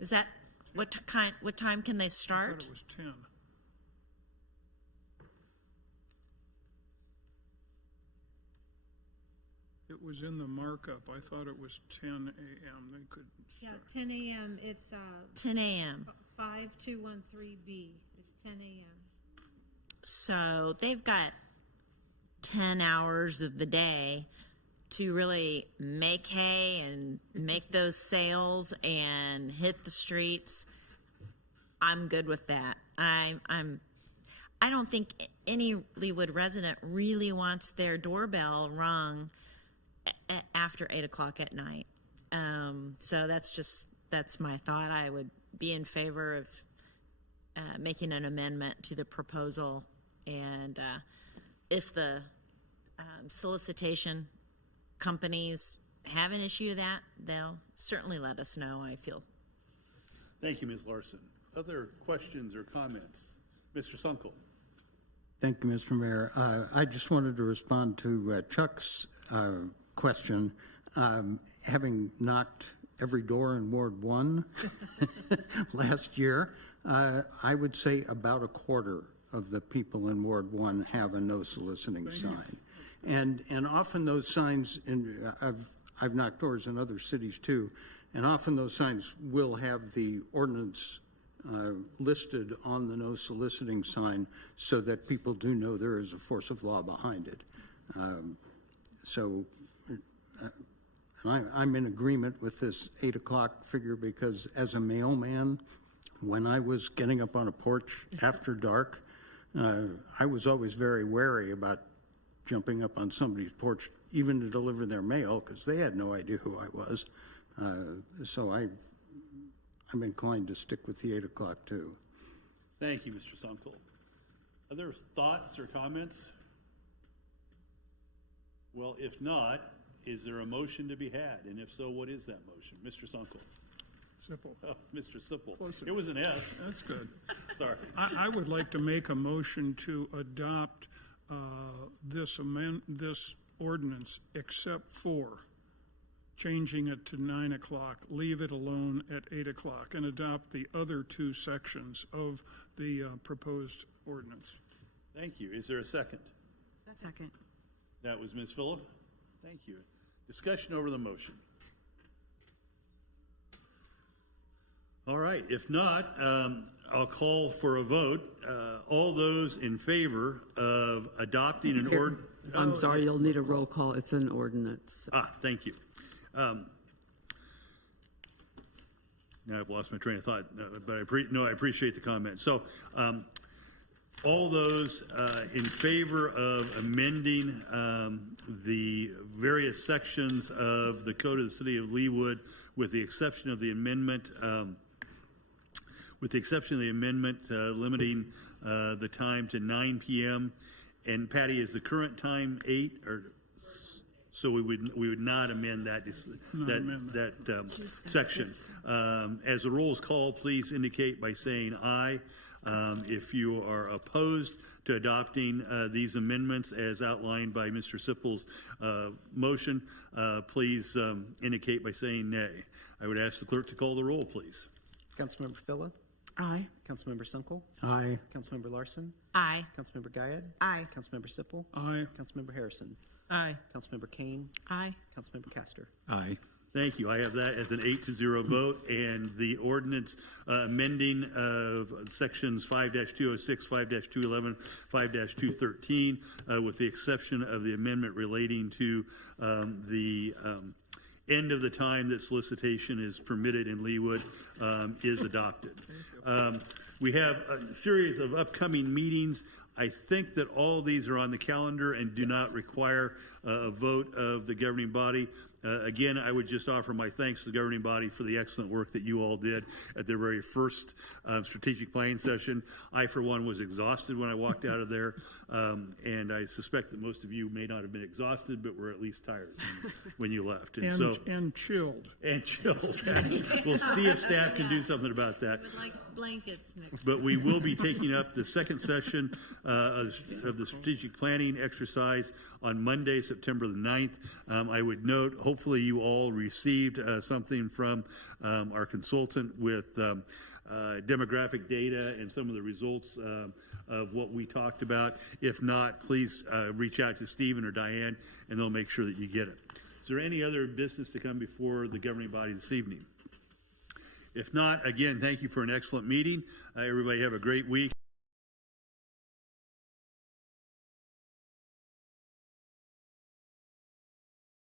Is that what time can they start? I thought it was 10. It was in the markup. I thought it was 10 a.m. They could start. Yeah, 10 a.m. It's 10 a.m. 5213B. It's 10 a.m. So they've got 10 hours of the day to really make hay and make those sales and hit the streets. I'm good with that. I don't think any Leawood resident really wants their doorbell rung after 8 o'clock at night. So that's my thought. I would be in favor of making an amendment to the proposal, and if the solicitation companies have an issue with that, they'll certainly let us know, I feel. Thank you, Ms. Larson. Other questions or comments? Mr. Sunkel. Thank you, Mr. Mayor. I just wanted to respond to Chuck's question. Having knocked every door in Ward 1 last year, I would say about a quarter of the people in Ward 1 have a no soliciting sign. And often those signs, I've knocked doors in other cities too, and often those signs will have the ordinance listed on the no soliciting sign so that people do know there is a force of law behind it. So I'm in agreement with this 8 o'clock figure because as a mailman, when I was getting up on a porch after dark, I was always very wary about jumping up on somebody's porch, even to deliver their mail, because they had no idea who I was. So I'm inclined to stick with the 8 o'clock too. Thank you, Mr. Sunkel. Other thoughts or comments? Well, if not, is there a motion to be had? And if so, what is that motion? Mr. Sunkel. Simple. Oh, Mr. Sipple. Close It was an S. That's good. Sorry. I would like to make a motion to adopt this ordinance except for changing it to 9 o'clock, leave it alone at 8 o'clock, and adopt the other two sections of the proposed ordinance. Thank you. Is there a second? Second. That was Ms. Phillip. Thank you. Discussion over the motion. All right. If not, I'll call for a vote. All those in favor of adopting an ordinance. I'm sorry, you'll need a roll call. It's an ordinance. Thank you. Now I've lost my train of thought, but I appreciate the comment. So, all those in favor of amending the various sections of the Code of the City of Leawood, with the exception of the amendment, limiting the time to 9 p.m. And Patty, is the current time 8 or? So we would not amend that section. As the roll is called, please indicate by saying aye. If you are opposed to adopting these amendments as outlined by Mr. Sipple's motion, please indicate by saying nay. I would ask the clerk to call the roll, please. Councilmember Phillip? Aye. Councilmember Sunkel? Aye. Councilmember Larson? Aye. Councilmember Guyad? Aye. Councilmember Sipple? Aye. Councilmember Harrison? Aye. Councilmember Kane? Aye. Councilmember Castor? Aye. Thank you. I have that as an 8-0 vote, and the ordinance amending of sections 5-206, 5-211, 5-213, with the exception of the amendment relating to the end of the time that solicitation is permitted in Leawood, is adopted. We have a series of upcoming meetings. I think that all these are on the calendar and do not require a vote of the governing body. Again, I would just offer my thanks to the governing body for the excellent work that you all did at their very first strategic planning session. I, for one, was exhausted when I walked out of there, and I suspect that most of you may not have been exhausted, but were at least tired when you left. And chilled. And chilled. We'll see if staff can do something about that. Would like blankets next. But we will be taking up the second session of the strategic planning exercise on Monday, September the 9th. I would note, hopefully you all received something from our consultant with demographic data and some of the results of what we talked about. If not, please reach out to Stephen or Diane, and they'll make sure that you get it. Is there any other business to come before the governing body this evening? If not, again, thank you for an excellent meeting. Everybody have a great week.